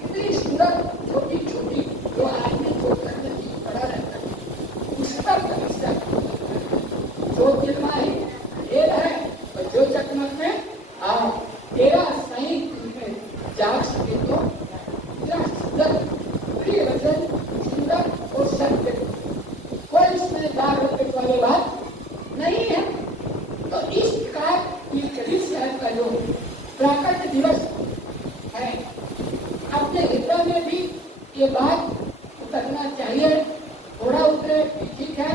इतनी सुंदर छोटी छोटी जो आदमी जो करने की पड़ा रहता है उसका भविष्य जो निर्माणी देव है और जो जगमग में आप तेरा साहित्य में जा सके तो सुंदर प्रिय वचन सुंदर और सत्य कोई इसमें दाग रखने वाली बात नहीं है। तो इस प्रकार का जो प्राकट दिवस है अपने हृदय में भी ये बात उतरना चाहिए, थोड़ा उतरे ठीक है।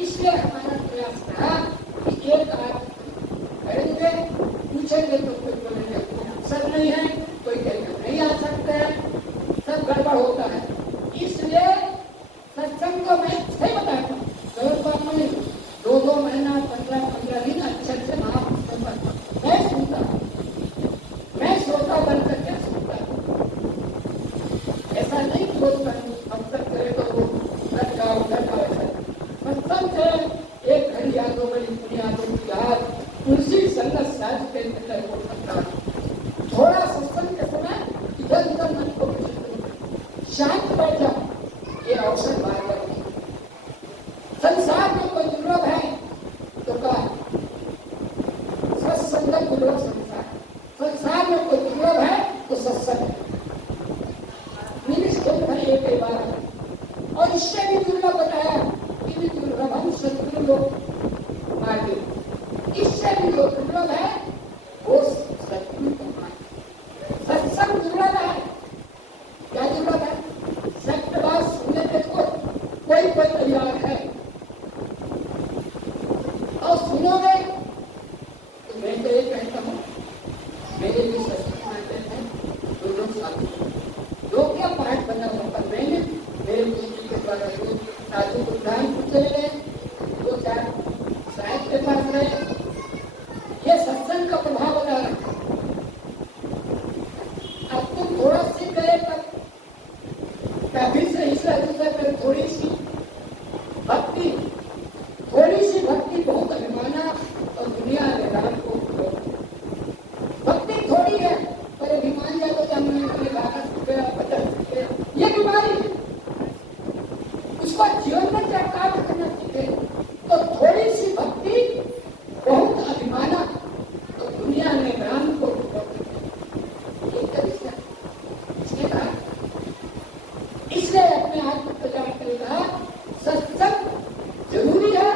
इसलिए हमारा प्रयास रहा कि एक बात करेंगे, पूछेंगे तो कोई बोलेंगे सब नहीं है, कोई कहेगा नहीं आ सकते हैं, सब गड़बड़ होता है। इसलिए सत्संग को मैं सही बताता हूँ, गलत बात नहीं। 2-2 महीना 15-15 दिन अच्छे महापुस्तक मैं सुनता, मैं श्रोता बनकर क्या सुनता। ऐसा नहीं कि हम तक करे तो वो उधर का सत्संग से एक घड़ी यादों बड़ी बुनियादों की याद तुलसी संगत साज के अंदर हो सकता। थोड़ा सत्संग के समय इधर उधर मन को शांत बैठ जाओ, ये अवसर बार बार संसार में कोई दुर्लभ है तो कहा सत्संग दुर्लभ संसार, संसार में कोई दुर्लभ है तो सत्संग है एक बार। और इससे भी दुर्लभ बताया कि भी दुर्लभ हम सत्संग लोग मार्गे, इससे भी जो दुर्लभ है वो सत्संग सत्संग दुर्लभ है। क्या दुर्लभ है? सत्य बात सुनने देखो कोई कोई तैयार है और सुनोगे तो मैं तो ये कहता हूँ, मेरे भी सत्संग आते हैं तो लोग साधु लोग क्या पाठ बना हुआ, पर मैंने मेरे गुरु के द्वारा जो साधु को ध्यान पूछे गए 2-4 साहित्य के पास गए, ये सत्संग का प्रभाव बना रहा। अब तुम थोड़ा सीख गए पर कभी से इसलिए दूसरे पर थोड़ी सी भक्ति, थोड़ी सी भक्ति बहुत अभिमाना और दुनिया में राम को भक्ति थोड़ी है पर अभिमान ज्यादा जमने के लिए ये बीमारी है। उसको जीवन में क्या कार्य करना सीखे तो थोड़ी सी भक्ति बहुत अभिमाना तो दुनिया में राम को इसने कहा। इसलिए अपने आत्म प्रचार करेगा सत्संग जरूरी है,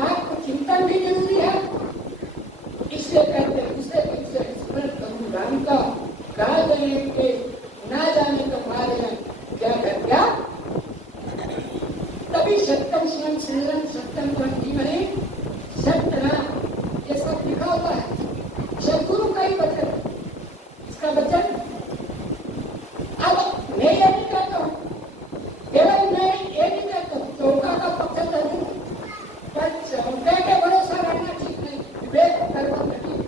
आत्मचिंतन भी जरूरी है। इसलिए कहते हैं उसे स्मरण करूं राम का, गाय के ना जाने का मारे क्या कर गया। तभी सत्यम स्वयं सुंदरम सत्यम जीवने सत्य नाम, ये सब लिखा हुआ है सदगुरु का ही वचन, इसका वचन। अब मैं ये नहीं कहता हूँ, केवल मैं ये नहीं कहता हूँ चौका का पक्ष करूँ, पर चौके के भरोसा रहना ठीक नहीं, विवेक करना नहीं,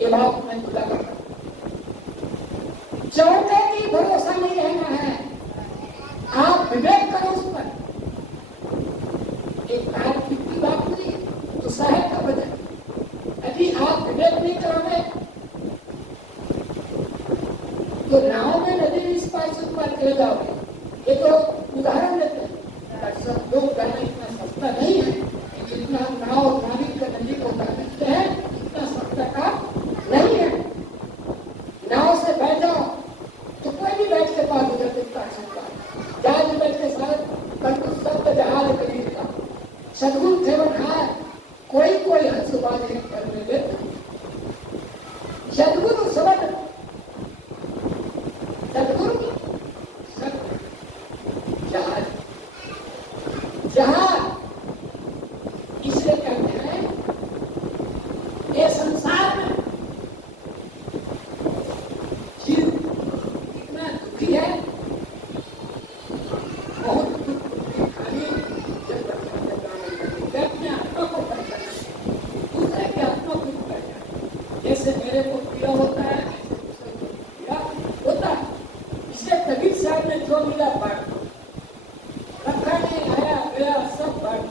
ये बात मैं खुदा करता हूँ। चौके की भरोसा नहीं रहना है, आप विवेक करो उस पर। एक तार्किक की बात नहीं तो साहेब का वचन, यदि आप विवेक नहीं करोगे तो नाव में नदी इस पार से पार चले जाओगे। ये तो उदाहरण देते हैं, सब लोग करना इतना सस्ता नहीं है, जितना नाव नाविक का नदी को करते हैं इतना सस्ता का नहीं है। नाव से बैठ जाओ तो कोई भी बैठ के पार उधर दिखता सकता है, जहाज में बैठ के साथ सब जहाज खरीदता। सदगुरु सेवन है, कोई हंस सुबाजे करने देते सदगुरु सबद सदगुरु जहाज जहाज इसलिए कहते हैं ये संसार में जीव कितना दुखी है, बहुत दुखी खाली जब अपने आत्मा को पहचाना दूसरे के आत्मा को पहचाना, जैसे मेरे को प्रिय होता है ऐसे दूसरे को प्रिय होता है। इसलिए कबीर साहब ने जो मिला बांट रखा नहीं, आया गया सब बांट।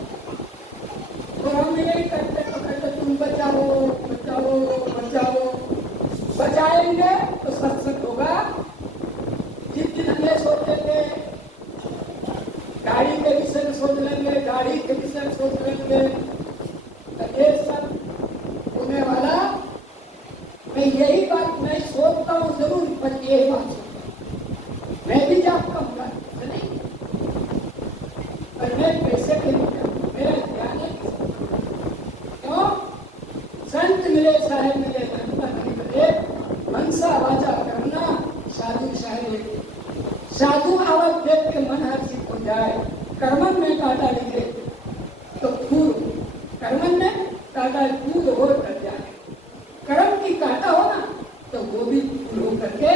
और हम यही करते पकड़ते तुम बचाओ बचाओ बचाओ, बचाएंगे तो सत्संग होगा। जिस दिन हम ये सोचेंगे गाड़ी के विषय में सोच लेंगे, गाड़ी के विषय में सोच लेंगे, तो ये सब होने वाला। मैं यही बात मैं सोचता हूँ जरूर, पर यही बात सोचता हूँ मैं भी जागता हूँ नहीं, पर मैं पैसे के लिए करता, मेरा ध्यान है क्यों? संत मिले साहेब मिले जनता नहीं मिले, मनसा वाचा करना साधु शायरी। साधु आवाज देख के मन हर्षित हो जाए, कर्मन में काटा लिखे तो फूल, कर्मन में काटा फूल हो कर जाए, कर्म की काटा हो ना तो वो भी फूल हो करके।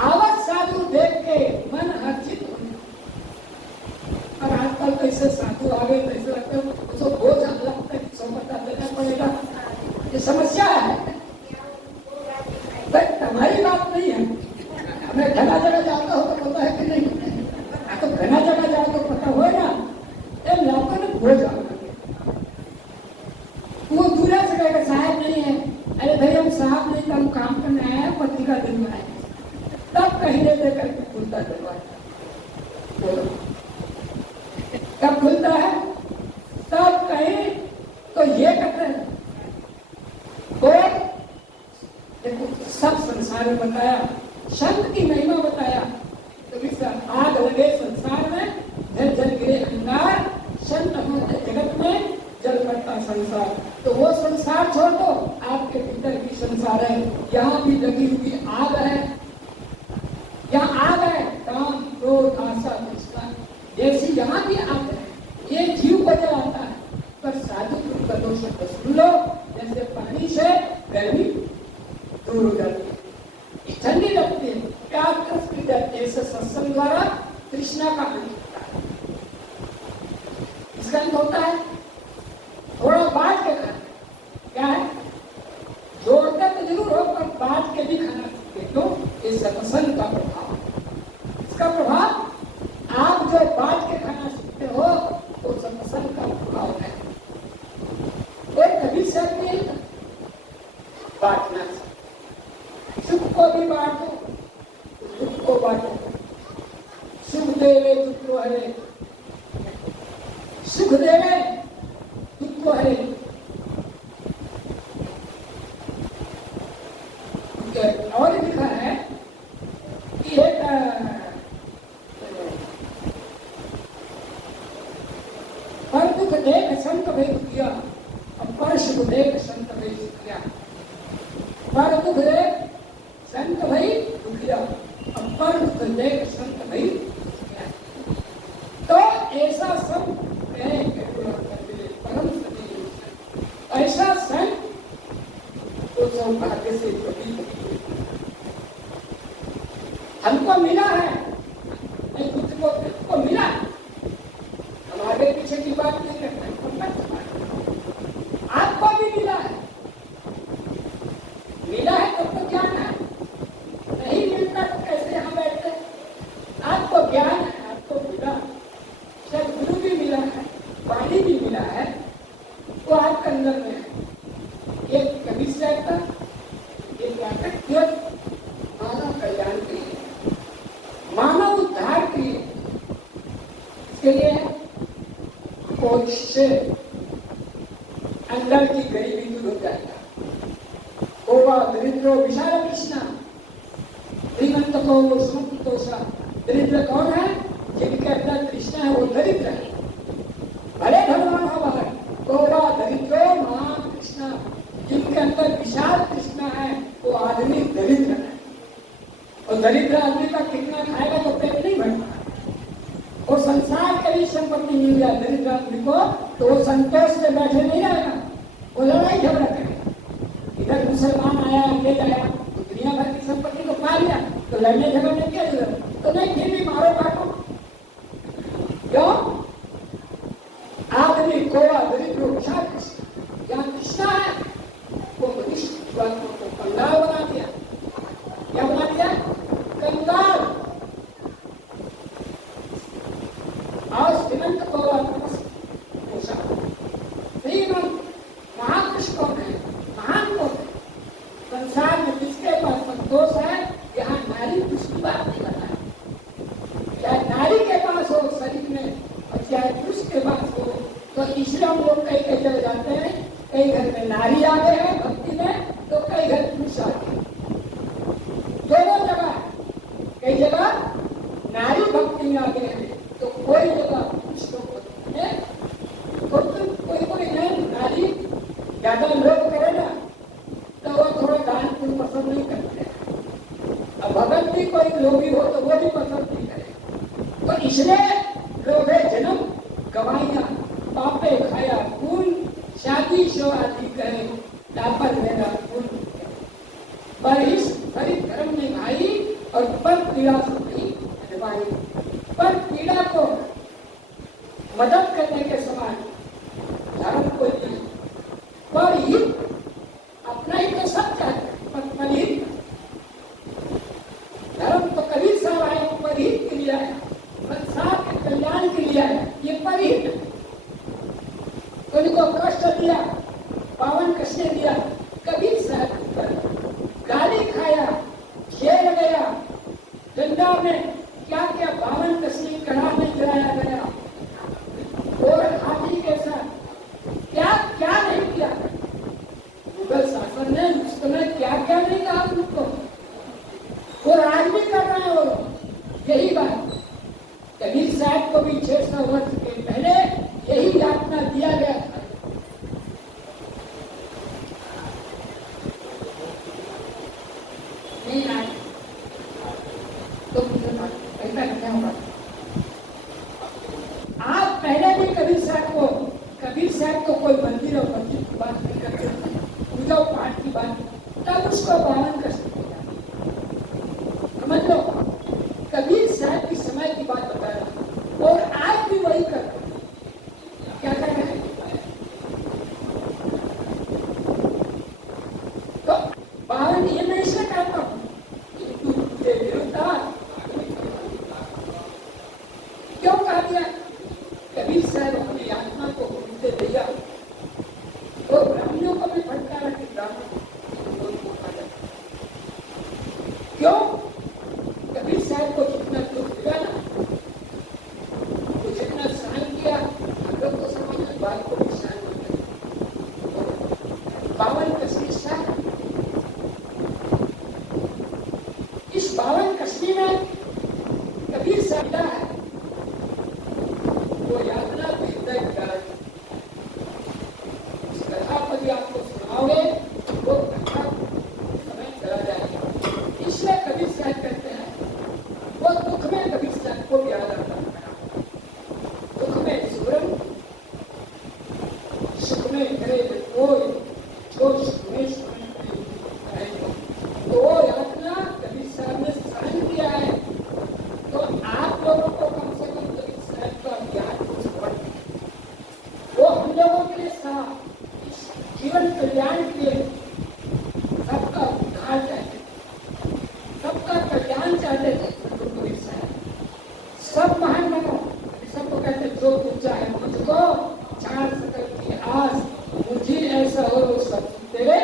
आवाज साधु देख के मन हर्षित हो। और आजकल कैसे साधु आ गए, कैसे लगता है उसको बोझ लगता है, सौ पता देना पड़ेगा, ये समस्या है। तुम्हारी बात नहीं है, हमें घना जगह जाता हो तो पता है कि नहीं, तो घना जगह जाओ तो पता हो ना, ये लाखों ने बोझ आ वो दूसरा से कहेगा साहब नहीं है, अरे भाई हम साहब नहीं तो हम काम करने आए हैं, पति का दिन आए, तब कहीं दे करके खुलता दरवाजा। कब खुलता है? तब कहीं तो ये कहते हैं और देखो सब संसार में बताया, संत की महिमा बताया। तो आग लगे संसार में, जल जल गिरे अंगार, संत होते जगत में जल पड़ता संसार। तो वो संसार छोड़ दो, आपके भीतर भी संसार है, यहाँ भी लगी हुई आग है, यहाँ आग है, काम क्रोध आशा तृष्णा जैसी यहाँ भी आग है, ये जीव को जलाता है। पर साधु का दोष सुन लो, जैसे पानी से गर्मी दूर हो जाती है, ठंडी लगती है, प्यार कष्ट की जाती है। ऐसे सत्संग द्वारा तृष्णा का अंत होता है। इसका अंत होता है थोड़ा बांट के खाना। क्या है? जोड़ते तो जरूर हो पर बांट के भी खाना सीखे। क्यों? इस सत्संग का प्रभाव, इसका प्रभाव आप जो बांट के खाना सीखते हो वो सत्संग का प्रभाव है। कोई कभी सब नहीं बांटना, सुख को भी बांटो, दुख को बांटो। सुख देवे दुख को हरे, सुख देवे दुख को हरे। और लिखा है कि एक पर दुख देख संत भय दुखिया, और पर सुख देख संत भय सुखिया। पर दुख देख संत भई दुखिया, अपर दुख देख संत भई दुखिया। तो ऐसा संत परम सती, ऐसा संत तो सौभाग्य से कभी हमको मिला है, नहीं खुद को मिला। हम आगे पीछे की बात नहीं करते, आपको भी मिला है, मिला है तब तो ज्ञान है, नहीं मिलता तो कैसे हम बैठते? आपको ज्ञान है, आपको मिला, सदगुरु भी मिला है, वाणी भी मिला है, वो आपके अंदर में है। ये कभी से आता, ये क्या करते? मानव कल्याण के लिए, मानव उद्धार के लिए, इसके लिए कोई से अंदर की गरीबी दूर हो जाएगा। होगा दरिद्रो विशाल कृष्णा, श्रीमंत को संतोषा। दरिद्र कौन है? जिनके अंदर कृष्ण है वो दरिद्र है। भले धनवान आदमी को तो वो संतोष से बैठे नहीं रहेगा, वो लड़ाई झगड़ा करेगा। इधर मुसलमान आया, अंग्रेज आया, तो दुनिया भर की संपत्ति को पा लिया, तो लड़ने झगड़ने की क्या जरूरत? तो नहीं, फिर भी मारो काटो। क्यों? आदमी को यहाँ कृष्णा है, वो को कंगाल बना दिया। क्या बना दिया? कंगाल। और श्रीमंत को श्रीमंत महापुरुष कौन है? महान कौन है? संसार में किसके पास संतोष है? यहाँ नारी पुरुष की बात नहीं करता है। चाहे नारी के पास हो शरीर में और चाहे पुरुष के पास हो, तो इसलिए हम लोग कई कई चले जाते हैं। कई घर में नारी आ गए हैं भक्ति में, तो कई घर पुरुष आ गए। दोनों जगह, कई जगह नारी भक्ति में आ गए हैं, तो कोई जगह पुरुष लोग में कोई नहीं। नारी ज्यादा लोग करे ना, तो वो थोड़ा दान पुण्य पसंद नहीं करते। अब भगत भी कोई लोभी हो तो वो भी पसंद नहीं करे। तो इसलिए लोग जन्म गवाइया, पापे खाया खून, शादी शोआदी करे, लापर मेरा खून। पर इस हरि धर्म ने भाई और पर पीड़ा से नहीं निभाई। पर पीड़ा को मदद करने के समान धर्म को नहीं। पर ही अपना ही तो सब चाहते, पर ही धर्म तो कभी सब आए परहित के लिए आया, संसार के कल्याण के लिए आया। ये परहित उनको कष्ट दिया, पावन कष्ट दिया, कभी साथ गाली खाया, खेल गया, गंगा में क्या क्या पावन कष्ट कड़ा में गिराया गया, और हाथी के साथ क्या क्या नहीं किया। मुगल शासन ने उस समय क्या क्या नहीं कहा उनको, और आज भी कर रहे हैं वो यही बात। कबीर साहब को भी 600 वर्ष के पहले यही यातना दिया गया था। नहीं आए तो ऐसा क्या होगा? आप पहले भी कबीर साहब को कोई मंदिर और मस्जिद की बात नहीं करते, पूजा पाठ की बात, तब उसको पावन कर सकते। समझ लो, कबीर साहब की समय की बात बता रहा हूं, और आज भी वही करते। क्या कर रहे हैं? तो पावन ये मैं इसलिए कहता हूं, क्यों कहा दिया? कबीर साहब अपनी आत्मा को घूमते दिया, तो ब्राह्मणों को भी फटकारा कि ब्राह्मण क्यों? कबीर साहब को जितना दुख दिया ना, तो जितना सहन किया, हम लोग को समझ बात को भी सहन होते। बावन कश्मीर साहब, इस बावन कश्मीर में कबीर साहब है, वो यातना भी हृदय विदारक। इस कथा को भी आपको सुनाओगे वो कथा समय चला जाएगा। इसलिए कबीर साहब कहते हैं, वो दुख में कबीर साहब को भी याद आता है। दुख में सुरन, सुख में करे कोई, जो सुख में तो वो यातना कबीर साहब ने सहन किया है। तो आप लोगों को कम से कम कबीर साहब का ज्ञान कुछ पढ़, वो हम लोगों के लिए जीवन कल्याण के लिए सबका उद्धार चाहते, सबका कल्याण चाहते थे। कबीर साहब सब महान बनो, सबको कहते जो कुछ चाहे मुझको चार सकल की आस, मुझे ऐसा हो सब तेरे,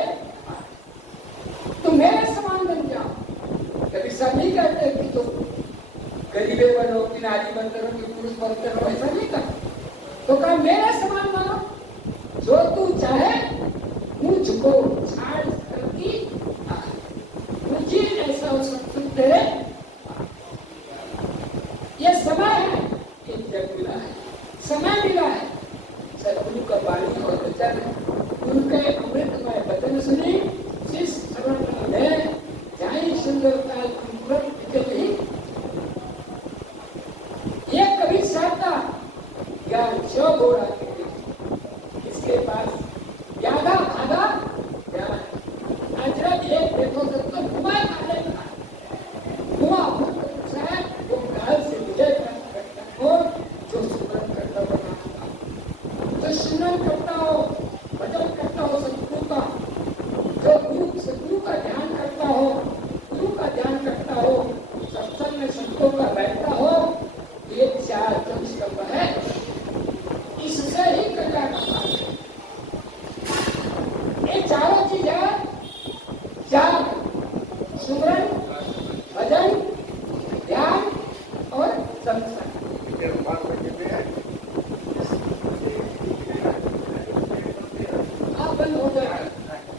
तुम मेरे समान बन जाओ। कबीर साहब नहीं कहते कि तुम गरीबे बनो, कि नारी बनते रहो, कि पुरुष बनते रहो, ऐसा नहीं कहते। तो कहा मेरे समान बनो, जो तू चाहे मुझको छाड़ करती, मुझे ऐसा हो सब तेरे। ये समय है, ये जग मिला है, समय मिला है। सदगुरु का वाणी और वचन, उनके अमृतमय वचन सुनी, जिस शरण में जाई सुंदरता नहीं। ये कबीर साहब का ज्ञान जो बोला वर्णन करता हो